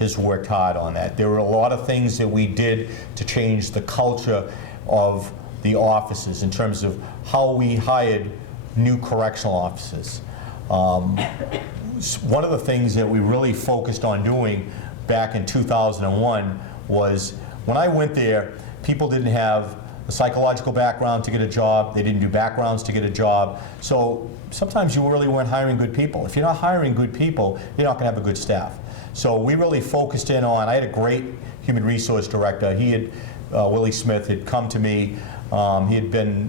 has worked hard on that. There were a lot of things that we did to change the culture of the offices in terms of how we hired new correctional officers. One of the things that we really focused on doing back in 2001 was, when I went there, people didn't have a psychological background to get a job. They didn't do backgrounds to get a job. So sometimes you really weren't hiring good people. If you're not hiring good people, you're not going to have a good staff. So we really focused in on, I had a great human resource director. He had, Willie Smith, had come to me. He had been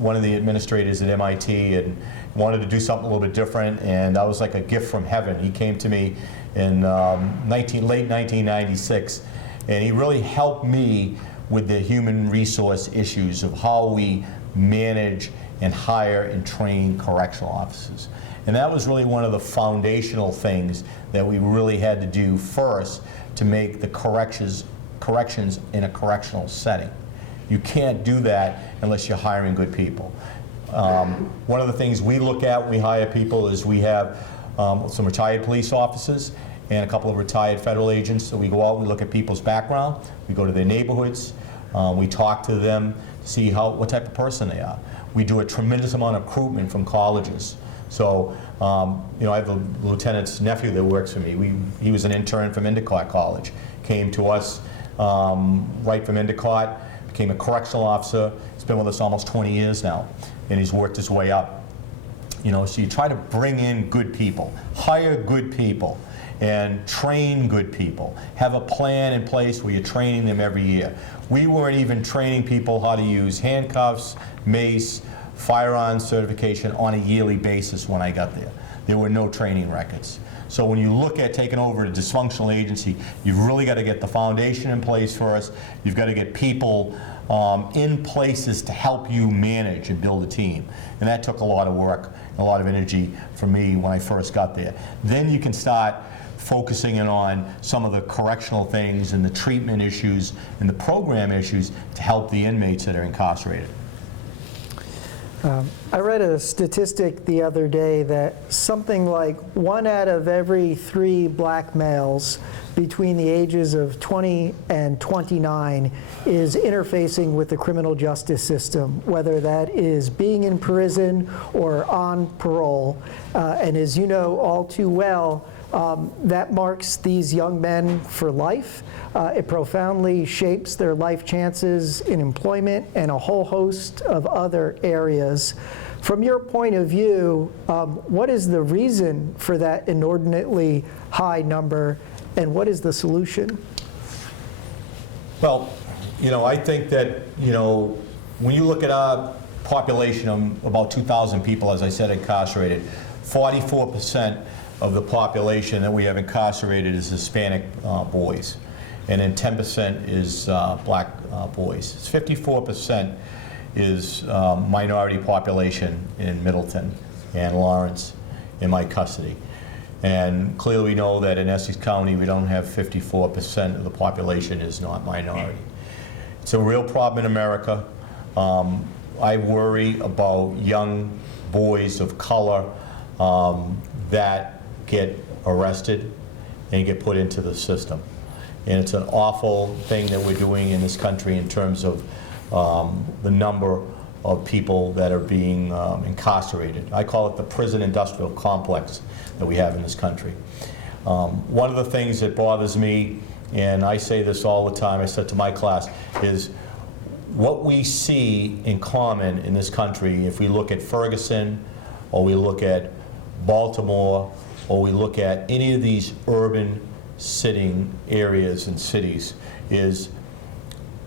one of the administrators at MIT and wanted to do something a little bit different, and that was like a gift from heaven. He came to me in late 1996, and he really helped me with the human resource issues of how we manage and hire and train correctional officers. And that was really one of the foundational things that we really had to do first to make the corrections in a correctional setting. You can't do that unless you're hiring good people. One of the things we look at when we hire people is we have some retired police officers and a couple of retired federal agents. So we go out, we look at people's background, we go to their neighborhoods, we talk to them, see what type of person they are. We do a tremendous amount of recruitment from colleges. So, you know, I have a lieutenant's nephew that works for me. He was an intern from Endicott College, came to us right from Endicott, became a correctional officer. He's been with us almost 20 years now, and he's worked his way up. You know, so you try to bring in good people, hire good people, and train good people. Have a plan in place where you're training them every year. We weren't even training people how to use handcuffs, mace, firearm certification on a yearly basis when I got there. There were no training records. So when you look at taking over a dysfunctional agency, you've really got to get the foundation in place first. You've got to get people in places to help you manage and build a team. And that took a lot of work, a lot of energy for me when I first got there. Then you can start focusing in on some of the correctional things and the treatment issues and the program issues to help the inmates that are incarcerated. I read a statistic the other day that something like 1 out of every 3 black males between the ages of 20 and 29 is interfacing with the criminal justice system, whether that is being in prison or on parole. And as you know all too well, that marks these young men for life. It profoundly shapes their life chances in employment and a whole host of other areas. From your point of view, what is the reason for that inordinately high number, and what is the solution? Well, you know, I think that, you know, when you look at our population of about 2,000 people, as I said, incarcerated, 44% of the population that we have incarcerated is Hispanic boys, and then 10% is black boys. 54% is minority population in Middleton and Lawrence in my custody. And clearly we know that in Essex County we don't have 54% of the population is not minority. It's a real problem in America. I worry about young boys of color that get arrested and get put into the system. And it's an awful thing that we're doing in this country in terms of the number of people that are being incarcerated. I call it the prison industrial complex that we have in this country. One of the things that bothers me, and I say this all the time, I said to my class, is what we see in common in this country, if we look at Ferguson, or we look at Baltimore, or we look at any of these urban sitting areas and cities, is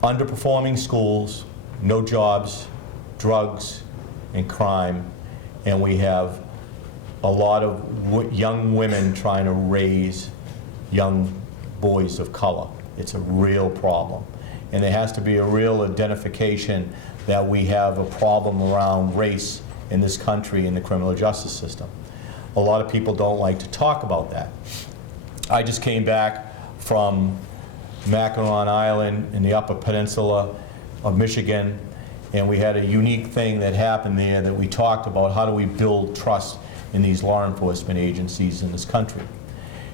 underperforming schools, no jobs, drugs, and crime, and we have a lot of young women trying to raise young boys of color. It's a real problem. And there has to be a real identification that we have a problem around race in this country in the criminal justice system. A lot of people don't like to talk about that. I just came back from Mackinac Island in the Upper Peninsula of Michigan, and we had a unique thing that happened there that we talked about. How do we build trust in these law enforcement agencies in this country?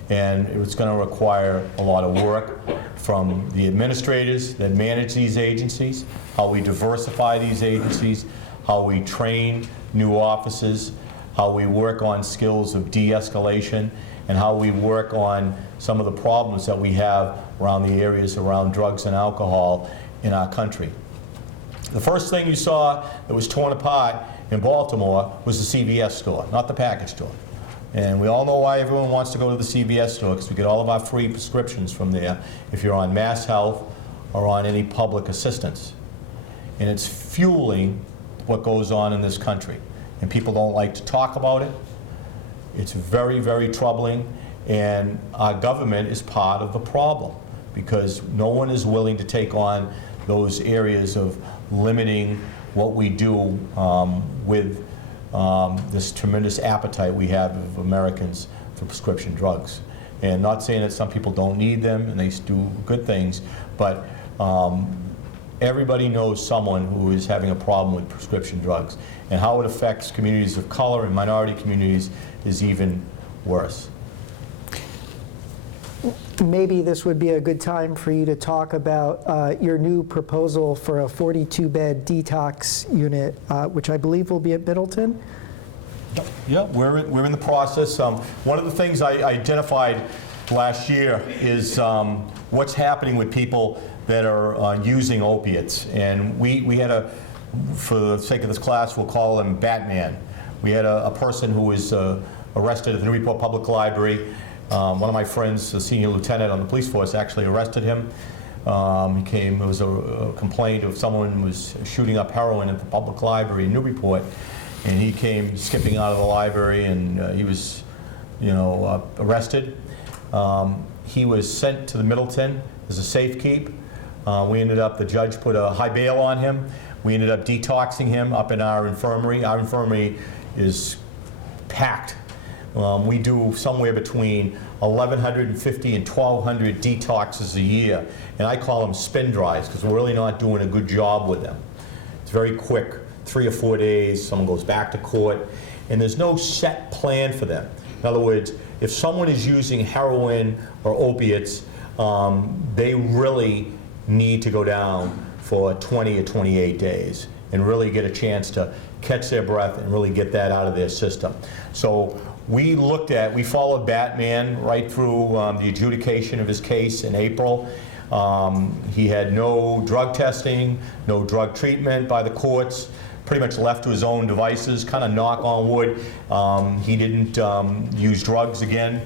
And it was going to require a lot of work from the administrators that manage these agencies, how we diversify these agencies, how we train new officers, how we work on skills of de-escalation, and how we work on some of the problems that we have around the areas around drugs and alcohol in our country. The first thing you saw that was torn apart in Baltimore was the CVS store, not the package store. And we all know why everyone wants to go to the CVS store, because we get all of our free prescriptions from there if you're on Mass Health or on any public assistance. And it's fueling what goes on in this country. And people don't like to talk about it. It's very, very troubling. And our government is part of the problem, because no one is willing to take on those areas of limiting what we do with this tremendous appetite we have of Americans for prescription drugs. And not saying that some people don't need them and they do good things, but everybody knows someone who is having a problem with prescription drugs. And how it affects communities of color and minority communities is even worse. Maybe this would be a good time for you to talk about your new proposal for a 42-bed detox unit, which I believe will be at Middleton. Yeah, we're in the process. One of the things I identified last year is what's happening with people that are using opiates. And we had for the sake of this class, we'll call him Batman. We had a person who was arrested at the Newport Public Library. One of my friends, a senior lieutenant on the police force, actually arrested him. It was a complaint of someone was shooting up heroin at the public library in Newport, and he came skipping out of the library, and he was, arrested. He was sent to the Middleton as a safe keep. The judge put a high bail on him. We ended up detoxing him up in our infirmary. Our infirmary is packed. We do somewhere between 1,150 and 1,200 detoxes a year, and I call them spin dries because we're really not doing a good job with them. It's very quick, 3 or 4 days, someone goes back to court, and there's no set plan for them. In other words, if someone is using heroin or opiates, they really need to go down for 20 or 28 days and really get a chance to catch their breath and really get that out of their system. So we followed Batman right through the adjudication of his case in April. He had no drug testing, no drug treatment by the courts, pretty much left to his own devices, kind of knock on wood. He didn't use drugs again.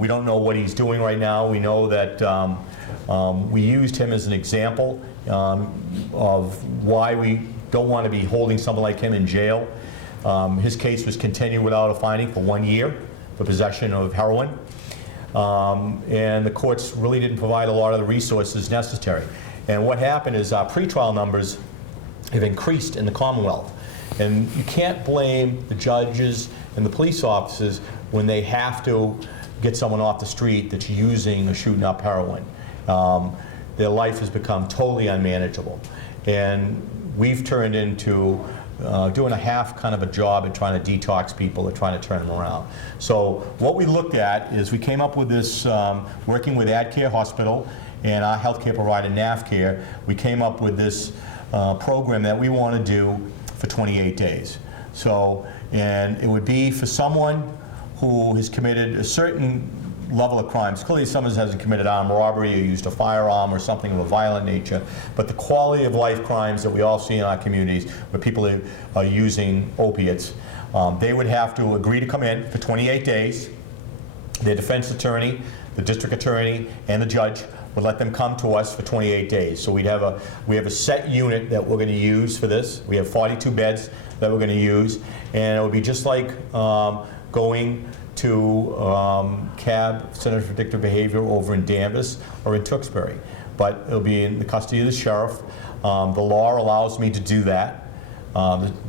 We don't know what he's doing right now. We know that we used him as an example of why we don't want to be holding someone like him in jail. His case was continued without a finding for 1 year for possession of heroin. And the courts really didn't provide a lot of the resources necessary. And what happened is our pretrial numbers have increased in the Commonwealth. And you can't blame the judges and the police officers when they have to get someone off the street that's using or shooting up heroin. Their life has become totally unmanageable. And we've turned into doing a half kind of a job at trying to detox people and trying to turn them around. So what we looked at is we came up with this, working with AdCare Hospital and our healthcare provider NAFCare, we came up with this program that we want to do for 28 days. So, and it would be for someone who has committed a certain level of crimes. Clearly someone hasn't committed armed robbery or used a firearm or something of a violent nature, but the quality of life crimes that we all see in our communities where people are using opiates, they would have to agree to come in for 28 days. Their defense attorney, the district attorney, and the judge would let them come to us for 28 days. So we have a set unit that we're going to use for this. We have 42 beds that we're going to use, and it would be just like going to CAB, Center for Addictive Behavior, over in Danvers or in Tewksbury. But it'll be in the custody of the sheriff. The law allows me to do that.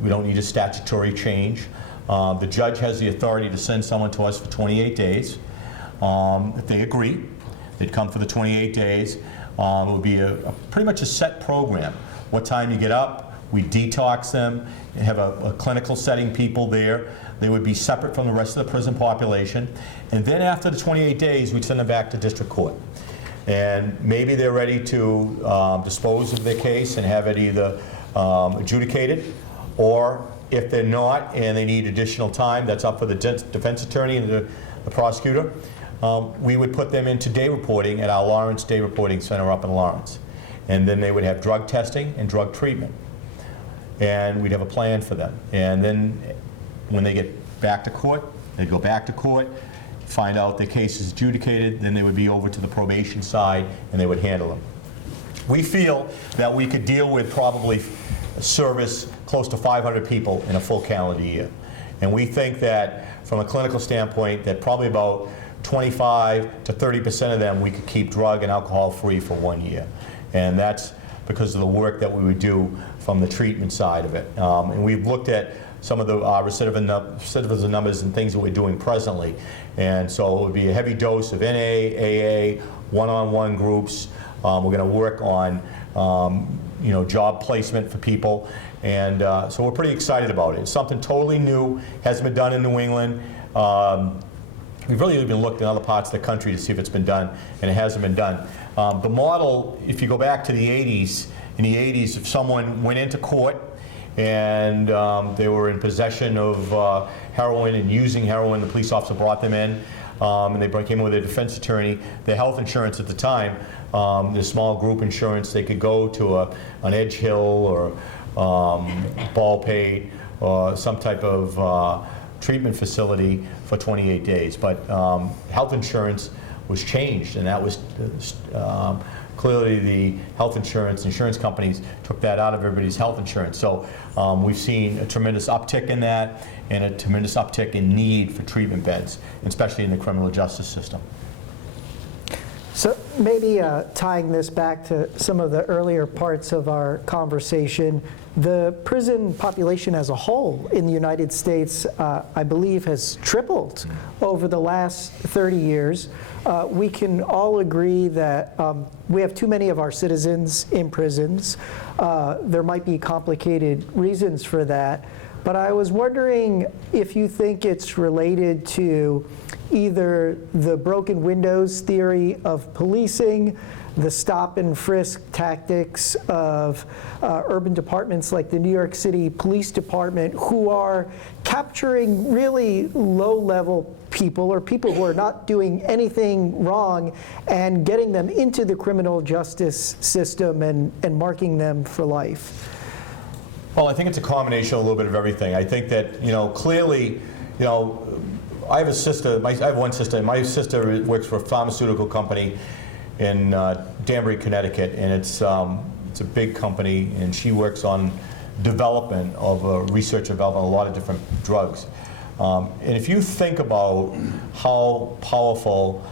We don't need a statutory change. The judge has the authority to send someone to us for 28 days. If they agree, they'd come for the 28 days. It would be pretty much a set program. What time you get up, we detox them, have a clinical setting people there. They would be separate from the rest of the prison population. And then after the 28 days, we'd send them back to district court. And maybe they're ready to dispose of their case and have it either adjudicated, or if they're not and they need additional time, that's up for the defense attorney and the prosecutor. We would put them into day reporting at our Lawrence Day Reporting Center up in Lawrence. And then they would have drug testing and drug treatment. And we'd have a plan for them. And then when they get back to court, they'd go back to court, find out their case is adjudicated, then they would be over to the probation side and they would handle them. We feel that we could deal with probably service close to 500 people in a full calendar year. And we think that from a clinical standpoint that probably about 25 to 30% of them we could keep drug and alcohol free for 1 year. And that's because of the work that we would do from the treatment side of it. And we've looked at some of the recidivism numbers and things that we're doing presently. And so it would be a heavy dose of NA, AA, one-on-one groups. We're going to work on job placement for people. And so we're pretty excited about it. It's something totally new, hasn't been done in New England. We've really even looked in other parts of the country to see if it's been done, and it hasn't been done. The model, if you go back to the 80s, in the 80s, if someone went into court and they were in possession of heroin and using heroin, the police officer brought them in, and they came in with a defense attorney. Their health insurance at the time, the small group insurance, they could go to an Edge Hill or Ballpate or some type of treatment facility for 28 days. But health insurance was changed, and that was clearly the health insurance companies took that out of everybody's health insurance. So we've seen a tremendous uptick in that and a tremendous uptick in need for treatment beds, especially in the criminal justice system. So maybe tying this back to some of the earlier parts of our conversation, the prison population as a whole in the United States, I believe, has tripled over the last 30 years. We can all agree that we have too many of our citizens in prisons. There might be complicated reasons for that, but I was wondering if you think it's related to either the broken windows theory of policing, the stop and frisk tactics of urban departments like the New York City Police Department, who are capturing really low-level people or people who are not doing anything wrong and getting them into the criminal justice system and marking them for life. Well, I think it's a combination of a little bit of everything. I think that, clearly, I have a sister, I have one sister. My sister works for a pharmaceutical company in Danbury, Connecticut, and it's a big company, and she works on development of research development of a lot of different drugs. And if you think about how powerful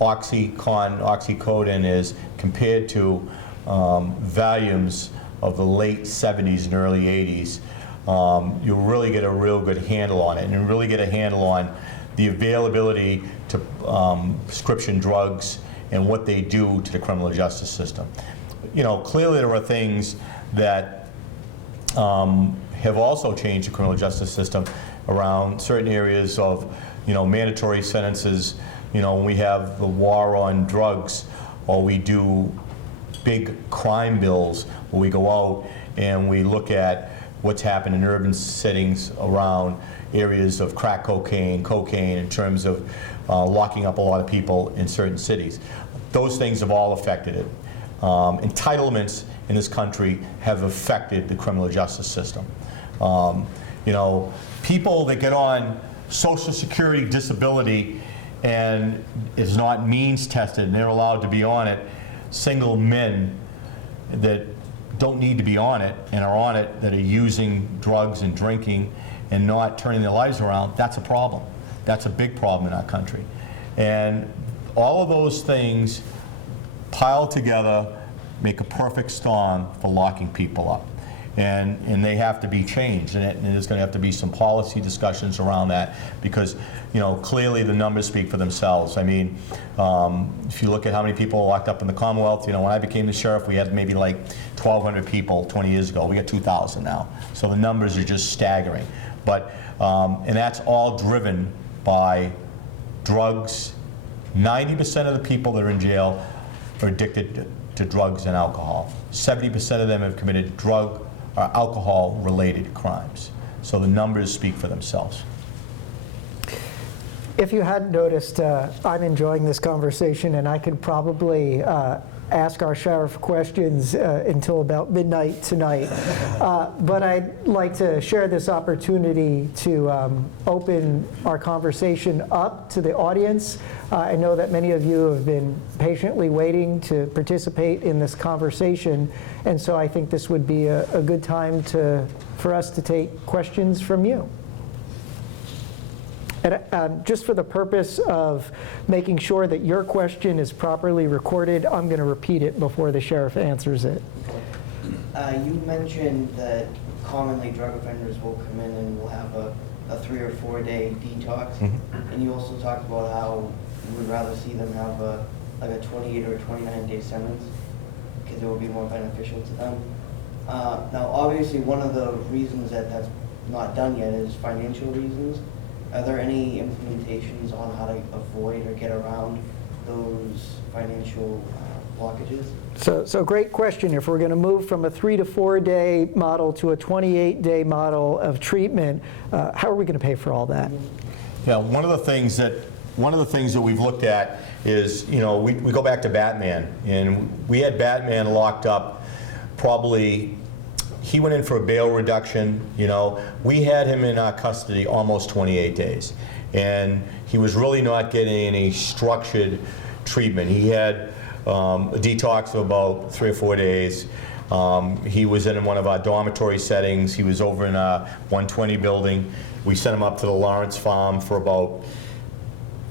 oxycodone is compared to Valiums of the late 70s and early 80s, you'll really get a real good handle on it, and really get a handle on the availability to prescription drugs and what they do to the criminal justice system. Clearly there are things that have also changed the criminal justice system around certain areas of, mandatory sentences. When we have the war on drugs, or we do big crime bills where we go out and we look at what's happened in urban settings around areas of crack cocaine in terms of locking up a lot of people in certain cities. Those things have all affected it. Entitlements in this country have affected the criminal justice system. People that get on Social Security disability and is not means tested and they're allowed to be on it, single men that don't need to be on it and are on it that are using drugs and drinking and not turning their lives around, that's a problem. That's a big problem in our country. And all of those things piled together make a perfect storm for locking people up. And they have to be changed, and there's going to have to be some policy discussions around that, because clearly the numbers speak for themselves. I mean, if you look at how many people are locked up in the Commonwealth, when I became the sheriff, we had maybe like 1,200 people 20 years ago. We got 2,000 now. So the numbers are just staggering. But and that's all driven by drugs. 90% of the people that are in jail are addicted to drugs and alcohol. 70% of them have committed drug or alcohol-related crimes. So the numbers speak for themselves. If you hadn't noticed, I'm enjoying this conversation, and I could probably ask our sheriff questions until about midnight tonight. But I'd like to share this opportunity to open our conversation up to the audience. I know that many of you have been patiently waiting to participate in this conversation, and so I think this would be a good time for us to take questions from you. And just for the purpose of making sure that your question is properly recorded, I'm going to repeat it before the sheriff answers it. You mentioned that commonly drug offenders will come in and will have a 3 or 4 day detox. Mm-hmm. And you also talked about how you would rather see them have a 28 or a 29 day sentence because it will be more beneficial to them. Now, obviously, one of the reasons that that's not done yet is financial reasons. Are there any implementations on how to avoid or get around those financial blockages? So great question. If we're going to move from a 3 to 4 day model to a 28-day model of treatment, how are we going to pay for all that? Yeah, one of the things that we've looked at is, we go back to Batman, and we had Batman locked up probably. He went in for a bail reduction. We had him in our custody almost 28 days, and he was really not getting any structured treatment. He had a detox of about 3 or 4 days. He was in one of our dormitory settings. He was over in our 120 building. We sent him up to the Lawrence farm for about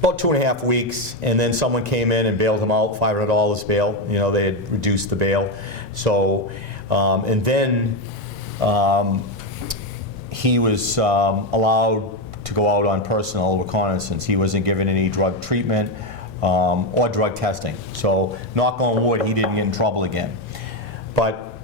2.5 weeks, and then someone came in and bailed him out, $500 bail. They had reduced the bail. So. And then he was allowed to go out on personal reconnaissance. He wasn't given any drug treatment or drug testing. So knock on wood, he didn't get in trouble again. But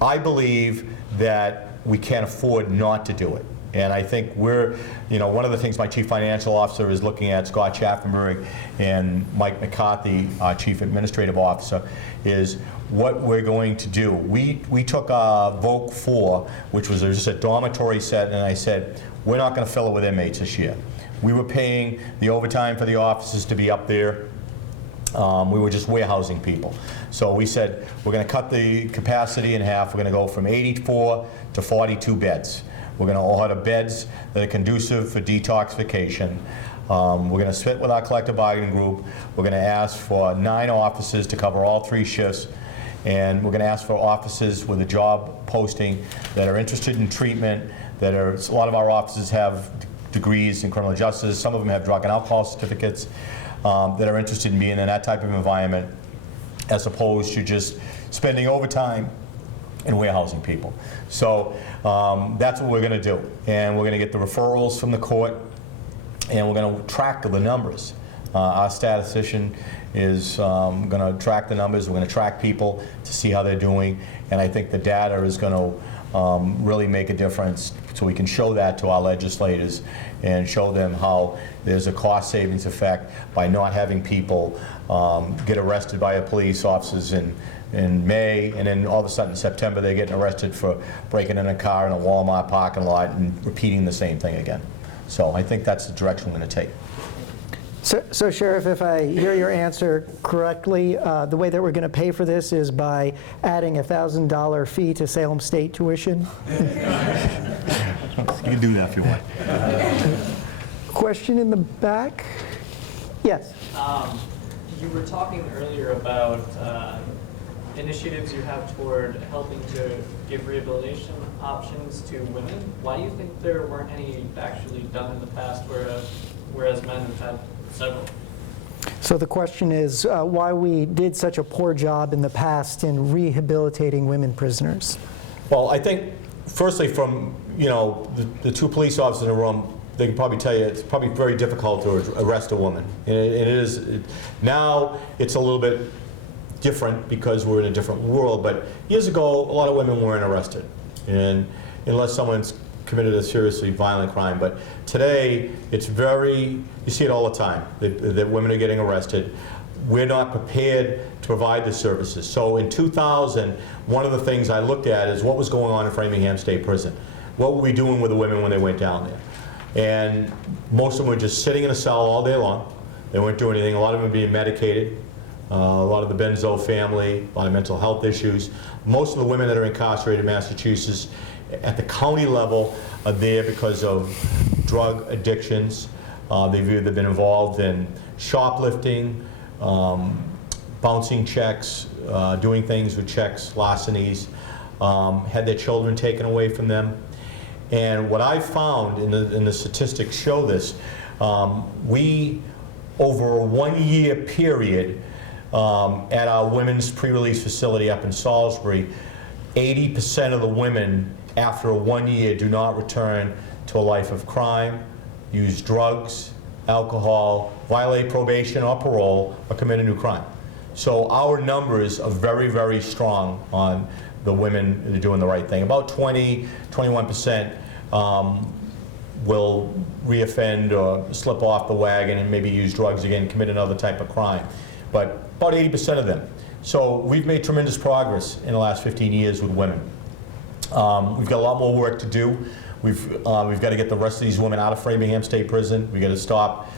I believe that we can't afford not to do it. And I think we're, one of the things my chief financial officer is looking at, Scott Schaffenberg, and Mike McCarthy, our chief administrative officer, is what we're going to do. We took Voc 4, which was just a dormitory set, and I said, we're not going to fill it with inmates this year. We were paying the overtime for the officers to be up there. We were just warehousing people. So we said, we're going to cut the capacity in half. We're going to go from 84 to 42 beds. We're going to order beds that are conducive for detoxification. We're going to sit with our collective bargaining group. We're going to ask for 9 officers to cover all 3 shifts. And we're going to ask for officers with a job posting that are interested in treatment, a lot of our officers have degrees in criminal justice. Some of them have drug and alcohol certificates that are interested in being in that type of environment, as opposed to just spending overtime and warehousing people. So that's what we're going to do. And we're going to get the referrals from the court, and we're going to track the numbers. Our statistician is going to track the numbers. We're going to track people to see how they're doing. And I think the data is going to really make a difference, so we can show that to our legislators and show them how there's a cost savings effect by not having people get arrested by a police officers in May, and then all of a sudden in September they're getting arrested for breaking in a car in a Walmart parking lot and repeating the same thing again. So I think that's the direction we're going to take. So Sheriff, if I hear your answer correctly, the way that we're going to pay for this is by adding a $1,000 fee to Salem State tuition? You can do that if you want. Question in the back? Yes. you were talking earlier about initiatives you have toward helping to give rehabilitation options to women. Why do you think there weren't any actually done in the past, whereas men have had several? So the question is why we did such a poor job in the past in rehabilitating women prisoners. Well, I think, firstly, from the two police officers in the room, they can probably tell you it's probably very difficult to arrest a woman. And it is now it's a little bit different because we're in a different world. But years ago, a lot of women weren't arrested, and unless someone's committed a seriously violent crime. But today, it's you see it all the time, that women are getting arrested. We're not prepared to provide the services. So in 2000, one of the things I looked at is what was going on in Framingham State Prison. What were we doing with the women when they went down there? And most of them were just sitting in a cell all day long. They weren't doing anything. A lot of them were being medicated. A lot of the benzo family, a lot of mental health issues. Most of the women that are incarcerated in Massachusetts at the county level are there because of drug addictions. They've either been involved in shoplifting, bouncing checks, doing things with checks, larcenies, had their children taken away from them. And what I found, and the statistics show this, we, over a 1-year period, at our women's pre-release facility up in Salisbury, 80% of the women after a 1 year do not return to a life of crime, use drugs, alcohol, violate probation or parole, or commit a new crime. So our numbers are very, very strong on the women that are doing the right thing. About 21% will reoffend or slip off the wagon and maybe use drugs again, commit another type of crime. But about 80% of them. So we've made tremendous progress in the last 15 years with women. We've got a lot more work to do. We've got to get the rest of these women out of Framingham State Prison. We've got to stop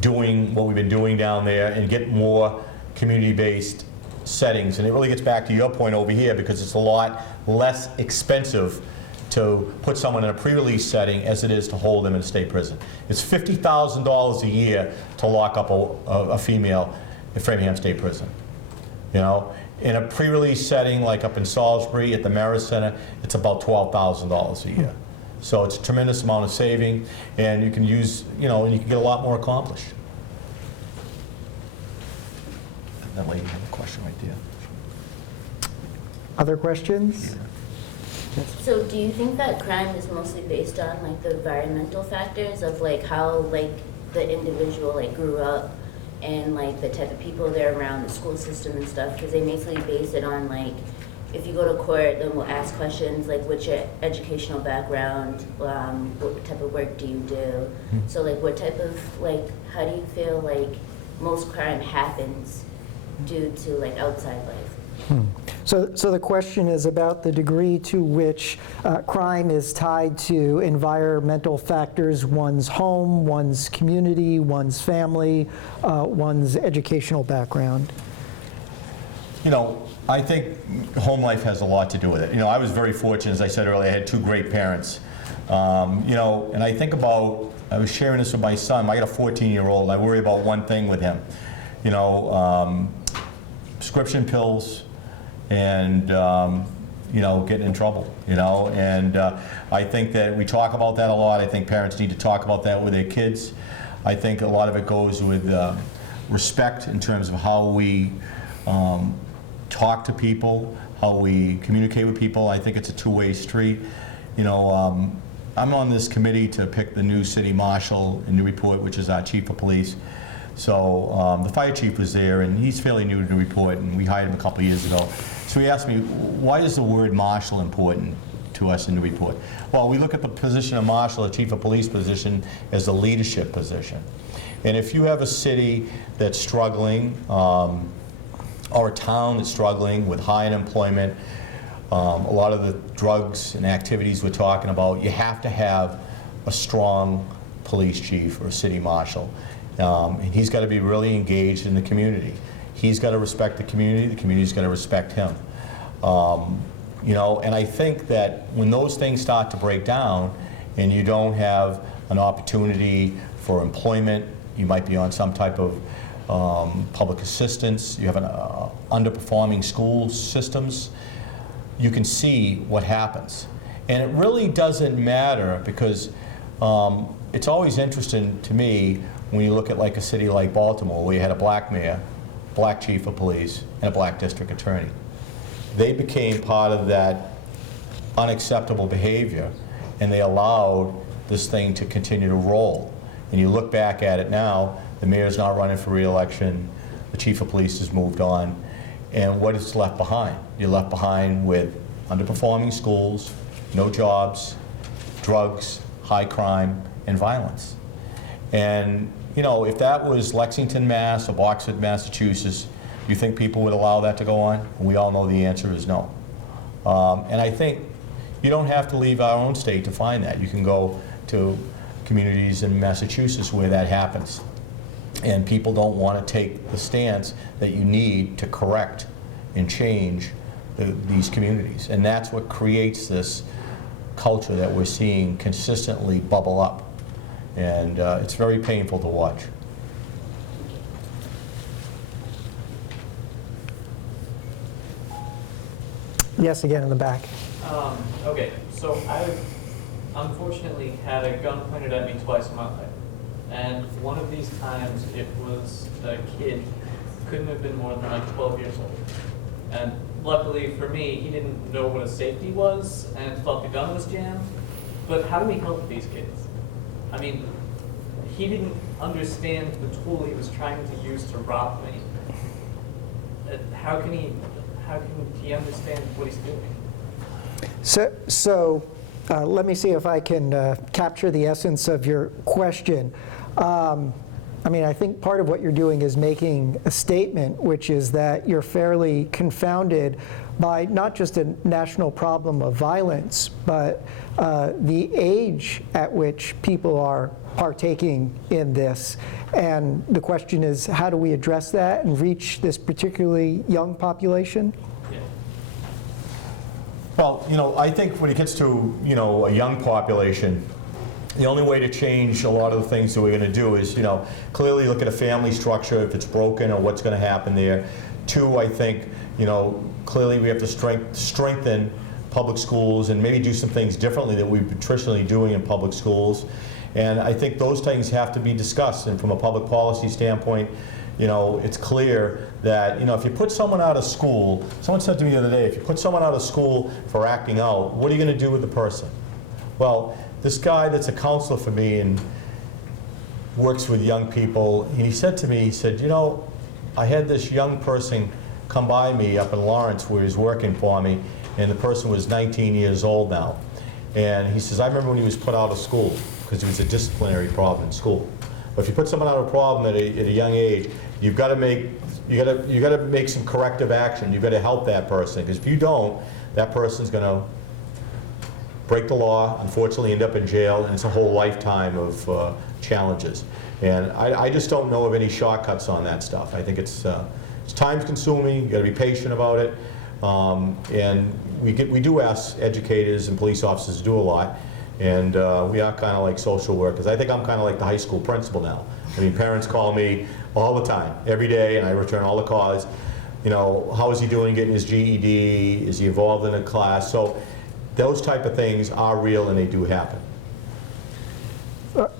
doing what we've been doing down there and get more community-based settings. And it really gets back to your point over here, because it's a lot less expensive to put someone in a pre-release setting as it is to hold them in a state prison. It's $50,000 a year to lock up a female in Framingham State Prison. In a pre-release setting like up in Salisbury at the Marist Center, it's about $12,000 a year. So it's a tremendous amount of saving, and you can use, and you can get a lot more accomplished. That lady had a question right there. Other questions? So do you think that crime is mostly based on like the environmental factors of like how like the individual like grew up and like the type of people they're around, the school system and stuff? Because they basically base it on like, if you go to court, then we'll ask questions like, what's your educational background, what type of work do you do? So like what type of like, how do you feel like most crime happens due to like outside life? So the question is about the degree to which crime is tied to environmental factors, one's home, one's community, one's family, one's educational background. I think home life has a lot to do with it. I was very fortunate, as I said earlier, I had 2 great parents. And I think about, I was sharing this with my son. I got a 14-year-old, and I worry about one thing with him. Prescription pills, and getting in trouble, and I think that we talk about that a lot. I think parents need to talk about that with their kids. I think a lot of it goes with respect in terms of how we talk to people, how we communicate with people. I think it's a two-way street. I'm on this committee to pick the new city marshal in Newburyport, which is our chief of police. So the fire chief was there, and he's fairly new to Newburyport, and we hired him a couple of years ago. So he asked me, why is the word marshal important to us in Newburyport? Well, we look at the position of marshal, the chief of police position, as a leadership position. And if you have a city that's struggling, or a town that's struggling with high unemployment, a lot of the drugs and activities we're talking about, you have to have a strong police chief or city marshal. And he's got to be really engaged in the community. He's got to respect the community's got to respect him. And I think that when those things start to break down and you don't have an opportunity for employment, you might be on some type of public assistance, you have an underperforming school systems, you can see what happens. And it really doesn't matter because it's always interesting to me when you look at like a city like Baltimore where you had a black mayor, black chief of police, and a black district attorney. They became part of that unacceptable behavior and they allowed this thing to continue to roll. And you look back at it now, the mayor's not running for re-election, the chief of police has moved on, and what is left behind? You're left behind with underperforming schools, no jobs, drugs, high crime, and violence. And you know, if that was Lexington, Mass, or Oxford, Massachusetts, you think people would allow that to go on? And we all know the answer is no. And I think you don't have to leave our own state to find that. You can go to communities in Massachusetts where that happens. And people don't want to take the stance that you need to correct and change these communities. And that's what creates this culture that we're seeing consistently bubble up. And it's very painful to watch. Yes, again in the back. Okay, so I've unfortunately had a gun pointed at me twice in my life. And one of these times it was a kid, couldn't have been more than like 12 years old. And luckily for me, he didn't know what a safety was and thought the gun was jammed. But how do we help these kids? I mean, he didn't understand the tool he was trying to use to rob me. How can he understand what he's doing? So let me see if I can capture the essence of your question. I mean, I think part of what you're doing is making a statement, which is that you're fairly confounded by not just a national problem of violence, but the age at which people are partaking in this. And the question is, how do we address that and reach this particularly young population? Well, you know, I think when it gets to, you know, a young population, the only way to change a lot of the things that we're going to do is, you know, clearly look at a family structure, if it's broken or what's going to happen there. Two, I think, you know, clearly we have to strengthen public schools and maybe do some things differently that we've been traditionally doing in public schools. And I think those things have to be discussed. And from a public policy standpoint, you know, it's clear that, you know, if you put someone out of school, someone said to me the other day, if you put someone out of school for acting out, what are you going to do with the person? Well, this guy that's a counselor for me and works with young people, and he said to me, he said, you know, I had this young person come by me up in Lawrence where he's working for me, and the person was 19 years old now. And he says, I remember when he was put out of school because it was a disciplinary problem in school. But if you put someone out of a problem at a young age, you've got to make some corrective action. You've got to help that person, because if you don't, that person's going to break the law, unfortunately end up in jail, and it's a whole lifetime of challenges. And I just don't know of any shortcuts on that stuff. I think it's time consuming. You've got to be patient about it. And we do ask educators and police officers to do a lot. And we are kind of like social workers. I think I'm kind of like the high school principal now. I mean, parents call me all the time, every day, and I return all the calls. You know, how is he doing getting his GED? Is he involved in a class? So those type of things are real and they do happen.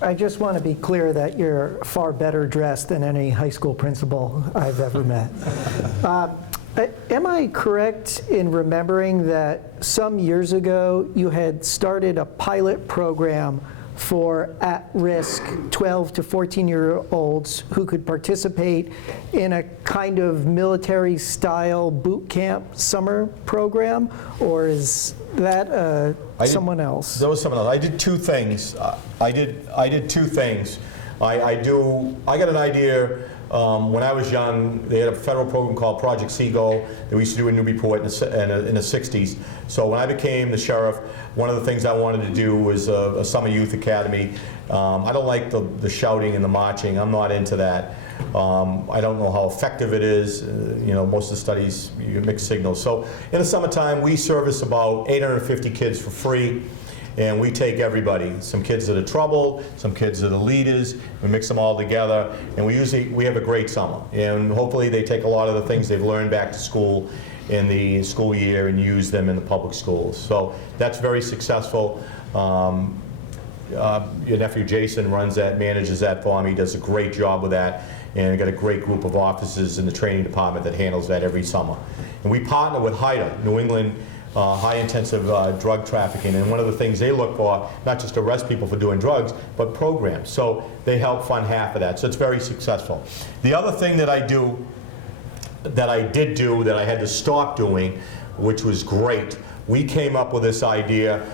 I just want to be clear that you're far better dressed than any high school principal I've ever met. Am I correct in remembering that some years ago you had started a pilot program for at-risk 12 to 14-year-olds who could participate in a kind of military-style boot camp summer program, or is that someone else? That was someone else. I did two things. I did two things. I got an idea. When I was young, they had a federal program called Project Seagull that we used to do in Newburyport in the 60s. So when I became the sheriff, one of the things I wanted to do was a summer youth academy. I don't like the shouting and the marching. I'm not into that. I don't know how effective it is. You know, most of the studies, you get mixed signals. So in the summertime, we service about 850 kids for free. and we take everybody, some kids that are troubled, some kids that are leaders, we mix them all together, and we have a great summer. And hopefully they take a lot of the things they've learned back to school in the school year and use them in the public schools. So that's very successful. Your nephew Jason manages that for me. He does a great job with that, and got a great group of officers in the training department that handles that every summer. And we partner with HIDTA, New England High Intensive Drug Trafficking, and one of the things they look for, not just arrest people for doing drugs, but programs. So they help fund half of that, so it's very successful. The other thing that I did do that I had to stop doing, which was great, we came up with this idea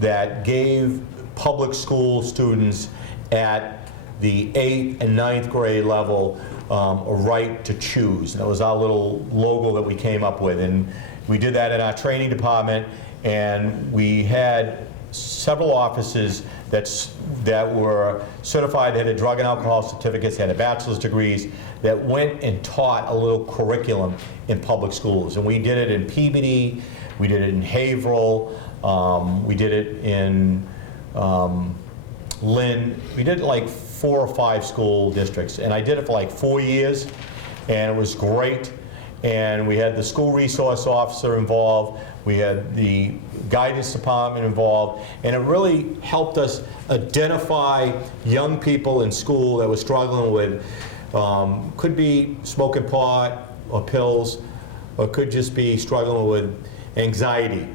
that gave public school students at the 8th and 9th grade level a right to choose. And it was our little logo that we came up with. And we did that in our training department, and we had several officers that were certified, they had drug and alcohol certificates, they had bachelor's degrees, that went and taught a little curriculum in public schools. And we did it in Peabody, we did it in Haverhill, we did it in Lynn. We did like 4 or 5 school districts, and I did it for like 4 years, and it was great. And we had the school resource officer involved, we had the guidance department involved, and it really helped us identify young people in school that were struggling with, could be smoking pot or pills, or could just be struggling with anxiety.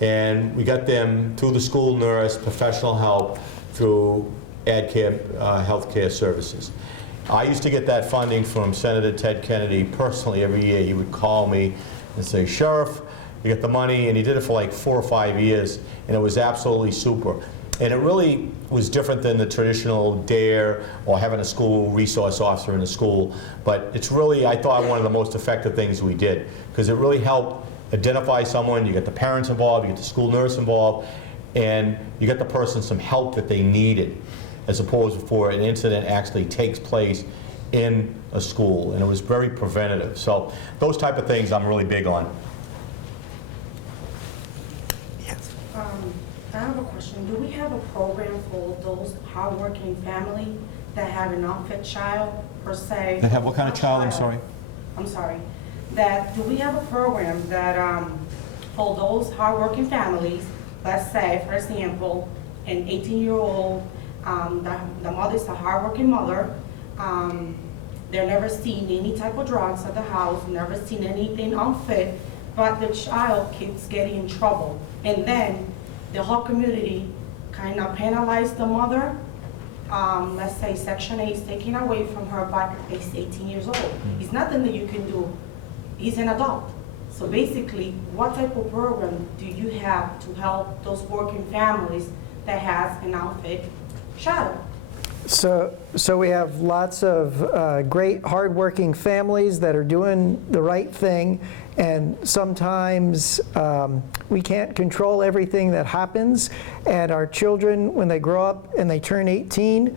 And we got them through the school nurse, professional help, through AdCare healthcare services. I used to get that funding from Senator Ted Kennedy personally every year. He would call me and say, "Sheriff, you get the money," and he did it for like 4 or 5 years, and it was absolutely super. And it really was different than the traditional DARE or having a school resource officer in a school, but it's really, I thought, one of the most effective things we did, because it really helped identify someone, you get the parents involved, you get the school nurse involved, and you get the person some help that they needed, as opposed to before an incident actually takes place in a school, and it was very preventative. So those type of things I'm really big on. Yes. I have a question. Do we have a program for those hardworking family that have an unfit child, per se? They have what kind of child, I'm sorry? I'm sorry. Do we have a program that, for those hardworking families, let's say, for example, an 18-year-old, the mother's a hardworking mother, they're never seen any type of drugs at the house, never seen anything unfit, but the child keeps getting in trouble. And then the whole community kind of penalize the mother. Let's say Section 8 is taken away from her by he's 18 years old. It's nothing that you can do. He's an adult. So basically, what type of program do you have to help those working families that has an unfit child? So we have lots of great hardworking families that are doing the right thing, and sometimes we can't control everything that happens, and our children, when they grow up and they turn 18,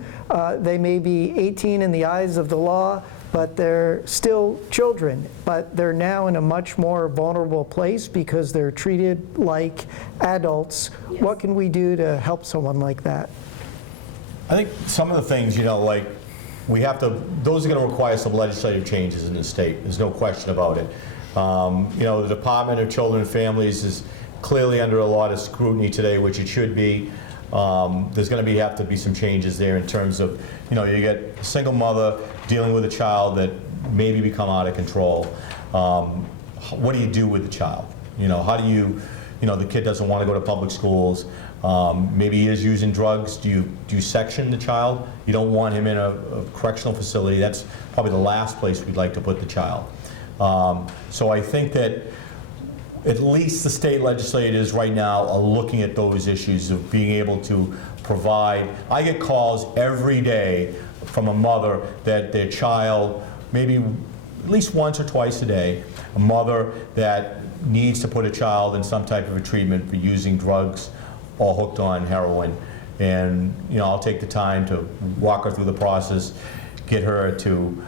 they may be 18 in the eyes of the law, but they're still children, but they're now in a much more vulnerable place because they're treated like adults. Yes. What can we do to help someone like that? I think some of the things, like we have to, those are going to require some legislative changes in the state. There's no question about it. The Department of Children and Families is clearly under a lot of scrutiny today, which it should be. There's going to have to be some changes there in terms of, you get a single mother dealing with a child that maybe become out of control. What do you do with the child? How do you, the kid doesn't want to go to public schools. Maybe he is using drugs. Do you section the child? You don't want him in a correctional facility. That's probably the last place we'd like to put the child. So I think that at least the state legislators right now are looking at those issues of being able to provide. I get calls every day from a mother that their child, maybe at least once or twice a day, a mother that needs to put a child in some type of a treatment for using drugs or hooked on heroin. And I'll take the time to walk her through the process, get her to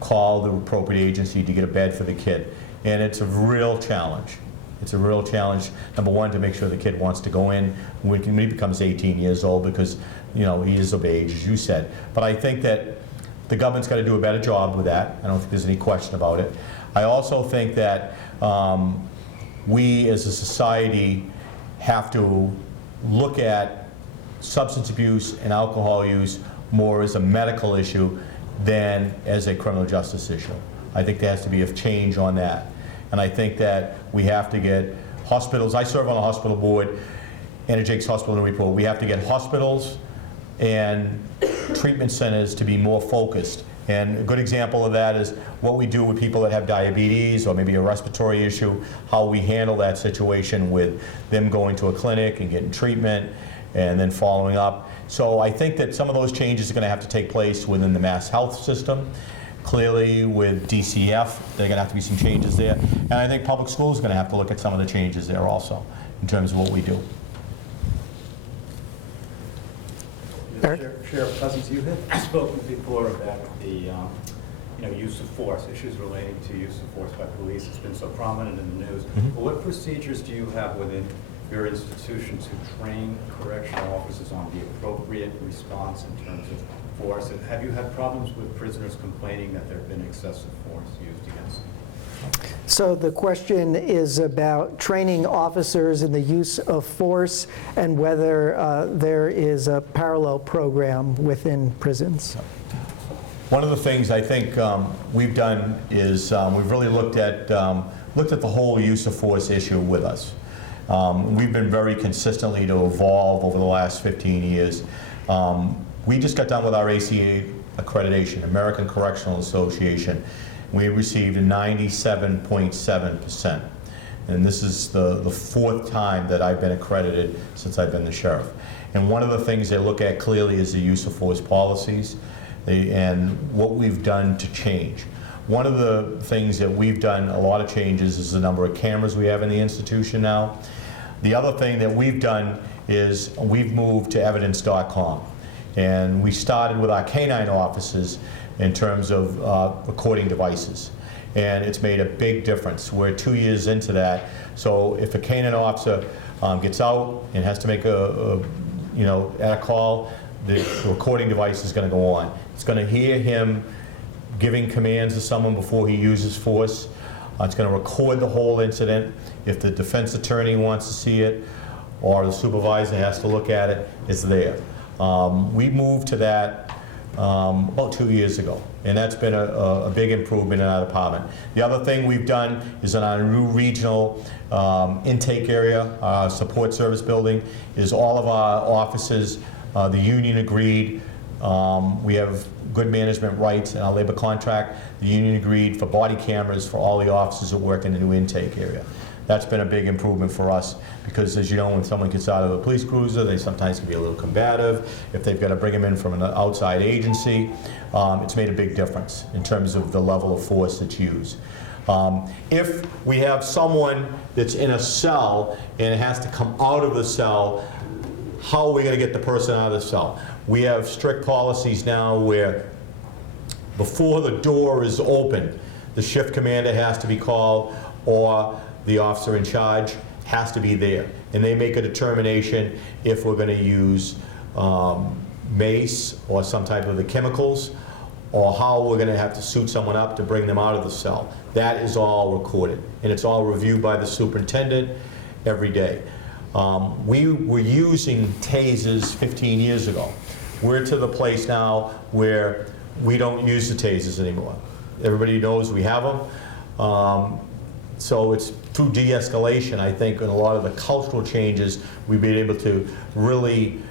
call the appropriate agency to get a bed for the kid. And it's a real challenge. It's a real challenge, number one, to make sure the kid wants to go in when he becomes 18 years old, because, you know, he is of age, as you said. But I think that the government's got to do a better job with that. I don't think there's any question about it. I also think that we as a society have to look at substance abuse and alcohol use more as a medical issue than as a criminal justice issue. I think there has to be a change on that. And I think that we have to get hospitals, I serve on a hospital board, Anna Jake's Hospital in Newport. We have to get hospitals and treatment centers to be more focused. And a good example of that is what we do with people that have diabetes or maybe a respiratory issue, how we handle that situation with them going to a clinic and getting treatment and then following up. So I think that some of those changes are going to have to take place within the mass health system. Clearly with DCF, there are going to have to be some changes there. And I think public schools are going to have to look at some of the changes there also in terms of what we do. Eric? Sheriff Cousins, you had spoken before about the use of force, issues relating to use of force by police. It's been so prominent in the news. But what procedures do you have within your institution to train correctional officers on the appropriate response in terms of force? And have you had problems with prisoners complaining that there have been excessive force used against them? So the question is about training officers in the use of force and whether there is a parallel program within prisons. One of the things I think we've done is we've really looked at the whole use of force issue with us. We've been very consistently to evolve over the last 15 years. We just got done with our ACA accreditation, American Correctional Association. We received a 97.7%. And this is the fourth time that I've been accredited since I've been the sheriff. And one of the things they look at clearly is the use of force policies and what we've done to change. One of the things that we've done a lot of changes is the number of cameras we have in the institution now. The other thing that we've done is we've moved to evidence.com. And we started with our canine officers in terms of recording devices. And it's made a big difference. We're 2 years into that. So if a canine officer gets out and has to make at a call, the recording device is going to go on. It's going to hear him giving commands to someone before he uses force. It's going to record the whole incident. If the defense attorney wants to see it or the supervisor has to look at it, it's there. We moved to that about 2 years ago, and that's been a big improvement in our department. The other thing we've done is in our new regional intake area, our support service building, is all of our offices, the union agreed. We have good management rights in our labor contract. The union agreed for body cameras for all the officers that work in the new intake area. That's been a big improvement for us because, as you know, when someone gets out of a police cruiser, they sometimes can be a little combative. If they've got to bring them in from an outside agency, it's made a big difference in terms of the level of force that's used. If we have someone that's in a cell and has to come out of the cell, how are we going to get the person out of the cell? We have strict policies now where before the door is open, the shift commander has to be called or the officer in charge has to be there. And they make a determination if we're going to use mace or some type of the chemicals or how we're going to have to suit someone up to bring them out of the cell. That is all recorded. And it's all reviewed by the superintendent every day. We were using tasers 15 years ago. We're to the place now where we don't use the tasers anymore. Everybody knows we have them. So it's through de-escalation, I think, and a lot of the cultural changes, we've been able to really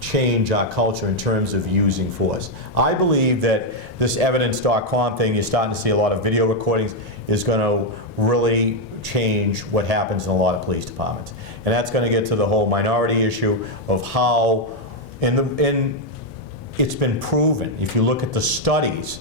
change our culture in terms of using force. I believe that this evidence.com thing, you're starting to see a lot of video recordings, is going to really change what happens in a lot of police departments. And that's going to get to the whole minority issue of how, and it's been proven, if you look at the studies,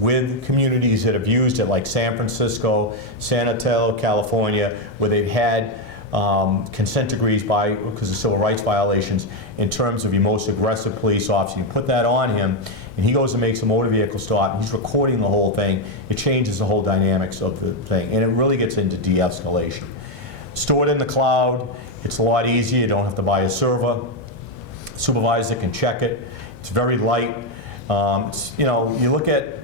with communities that have used it, like San Francisco, San Mateo, California, where they've had consent decrees because of civil rights violations in terms of your most aggressive police officer. You put that on him, and he goes and makes a motor vehicle stop, and he's recording the whole thing. It changes the whole dynamics of the thing, and it really gets into de-escalation. Stored in the cloud, it's a lot easier. You don't have to buy a server. Supervisor can check it. It's very light. You know, you look at,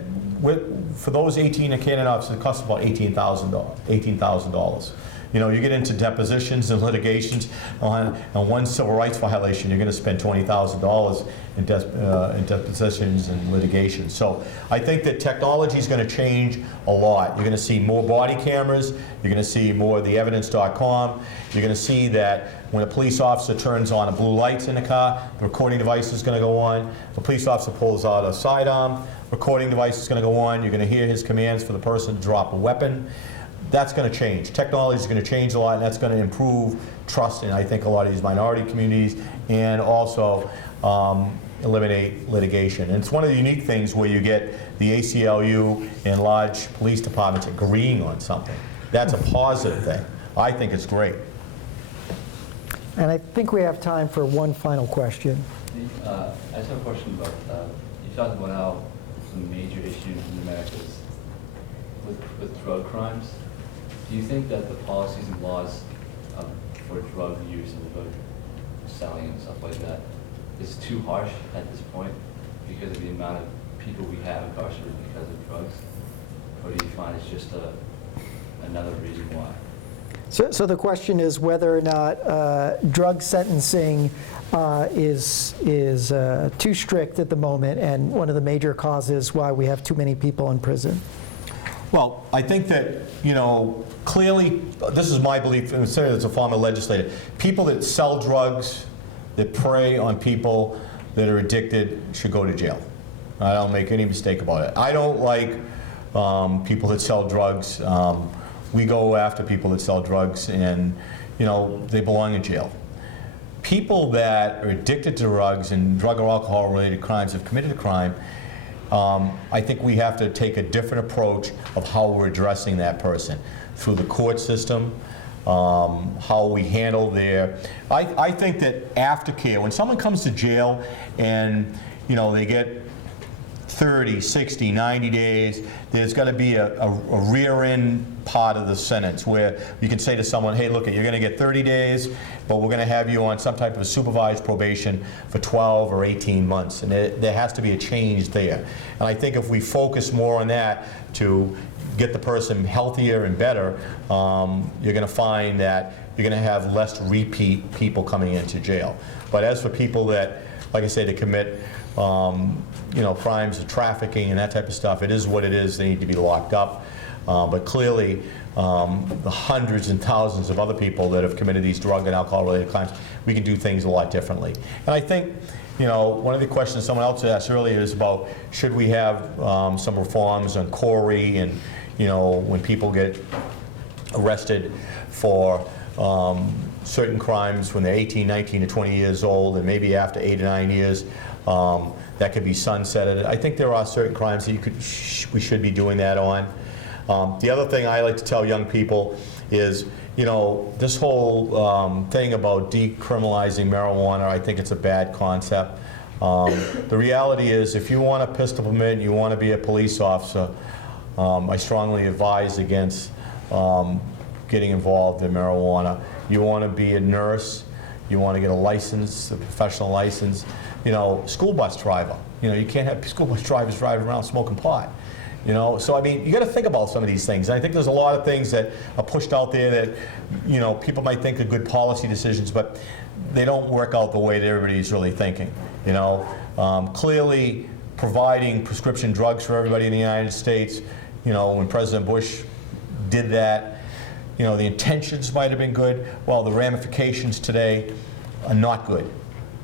for those 18 and candidate officers, it costs about $18,000. You know, you get into depositions and litigations on one civil rights violation, you're going to spend $20,000 in depositions and litigation. So I think that technology is going to change a lot. You're going to see more body cameras. You're going to see more of the evidence.com. You're going to see that when a police officer turns on a blue lights in the car, the recording device is going to go on. If a police officer pulls out a sidearm, recording device is going to go on. You're going to hear his commands for the person to drop a weapon. That's going to change. Technology is going to change a lot, and that's going to improve trust in, I think, a lot of these minority communities, and also eliminate litigation. And it's one of the unique things where you get the ACLU and large police departments agreeing on something. That's a positive thing. I think it's great. And I think we have time for one final question. I just have a question about, you talked about how the major issue in America is with drug crimes. Do you think that the policies and laws for drug use and drug selling and stuff like that is too harsh at this point because of the amount of people we have incarcerated because of drugs? Or do you find it's just another reason why? So the question is whether or not drug sentencing is too strict at the moment, and one of the major causes why we have too many people in prison. Well, I think that, you know, clearly, this is my belief, and say as a former legislator, people that sell drugs, that prey on people that are addicted should go to jail. I don't make any mistake about it. I don't like people that sell drugs. We go after people that sell drugs, and, you know, they belong in jail. People that are addicted to drugs and drug or alcohol-related crimes have committed a crime. I think we have to take a different approach of how we're addressing that person through the court system, how we handle their. I think that aftercare, when someone comes to jail and, you know, they get 30, 60, 90 days, there's got to be a rear-end part of the sentence where you can say to someone, hey, look, you're going to get 30 days, but we're going to have you on some type of a supervised probation for 12 or 18 months. And there has to be a change there. And I think if we focus more on that to get the person healthier and better, you're going to find that you're going to have less repeat people coming into jail. But as for people that, like I say, to commit you know, crimes of trafficking and that type of stuff, it is what it is. They need to be locked up. But clearly, the hundreds and thousands of other people that have committed these drug and alcohol-related crimes, we can do things a lot differently. And I think, you know, one of the questions someone else asked earlier is about should we have some reforms on Corey, and, you know, when people get arrested for certain crimes when they're 18, 19, or 20 years old, and maybe after 8 or 9 years, that could be sunsetted. I think there are certain crimes that we should be doing that on. The other thing I like to tell young people is, you know, this whole thing about decriminalizing marijuana, I think it's a bad concept. The reality is, if you want a pistol permit and you want to be a police officer, I strongly advise against getting involved in marijuana. You want to be a nurse, you want to get a license, a professional license. You know, school bus driver. You know, you can't have school bus drivers driving around smoking pot. You know, so I mean, you got to think about some of these things. And I think there's a lot of things that are pushed out there that, you know, people might think are good policy decisions, but they don't work out the way that everybody's really thinking. You know, clearly providing prescription drugs for everybody in the United States. You know, when President Bush did that, you know, the intentions might have been good. Well, the ramifications today are not good.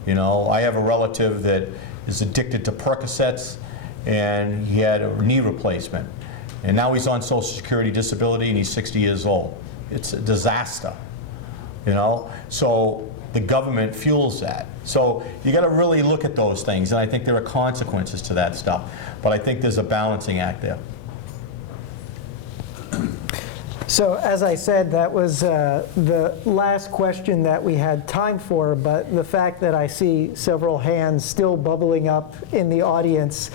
You know, I have a relative that is addicted to Percocets, and he had a knee replacement. And now he's on Social Security disability, and he's 60 years old. It's a disaster, you know? So the government fuels that. So you got to really look at those things, and I think there are consequences to that stuff. But I think there's a balancing act there. So as I said, that was the last question that we had time for, but the fact that I see several hands still bubbling up in the audience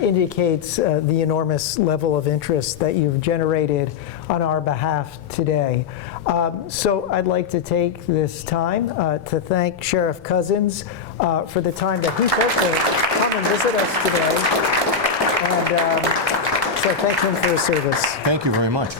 indicates the enormous level of interest that you've generated on our behalf today. So I'd like to take this time to thank Sheriff Cousins for the time that he took to come and visit us today. And so thank him for his service. Thank you very much.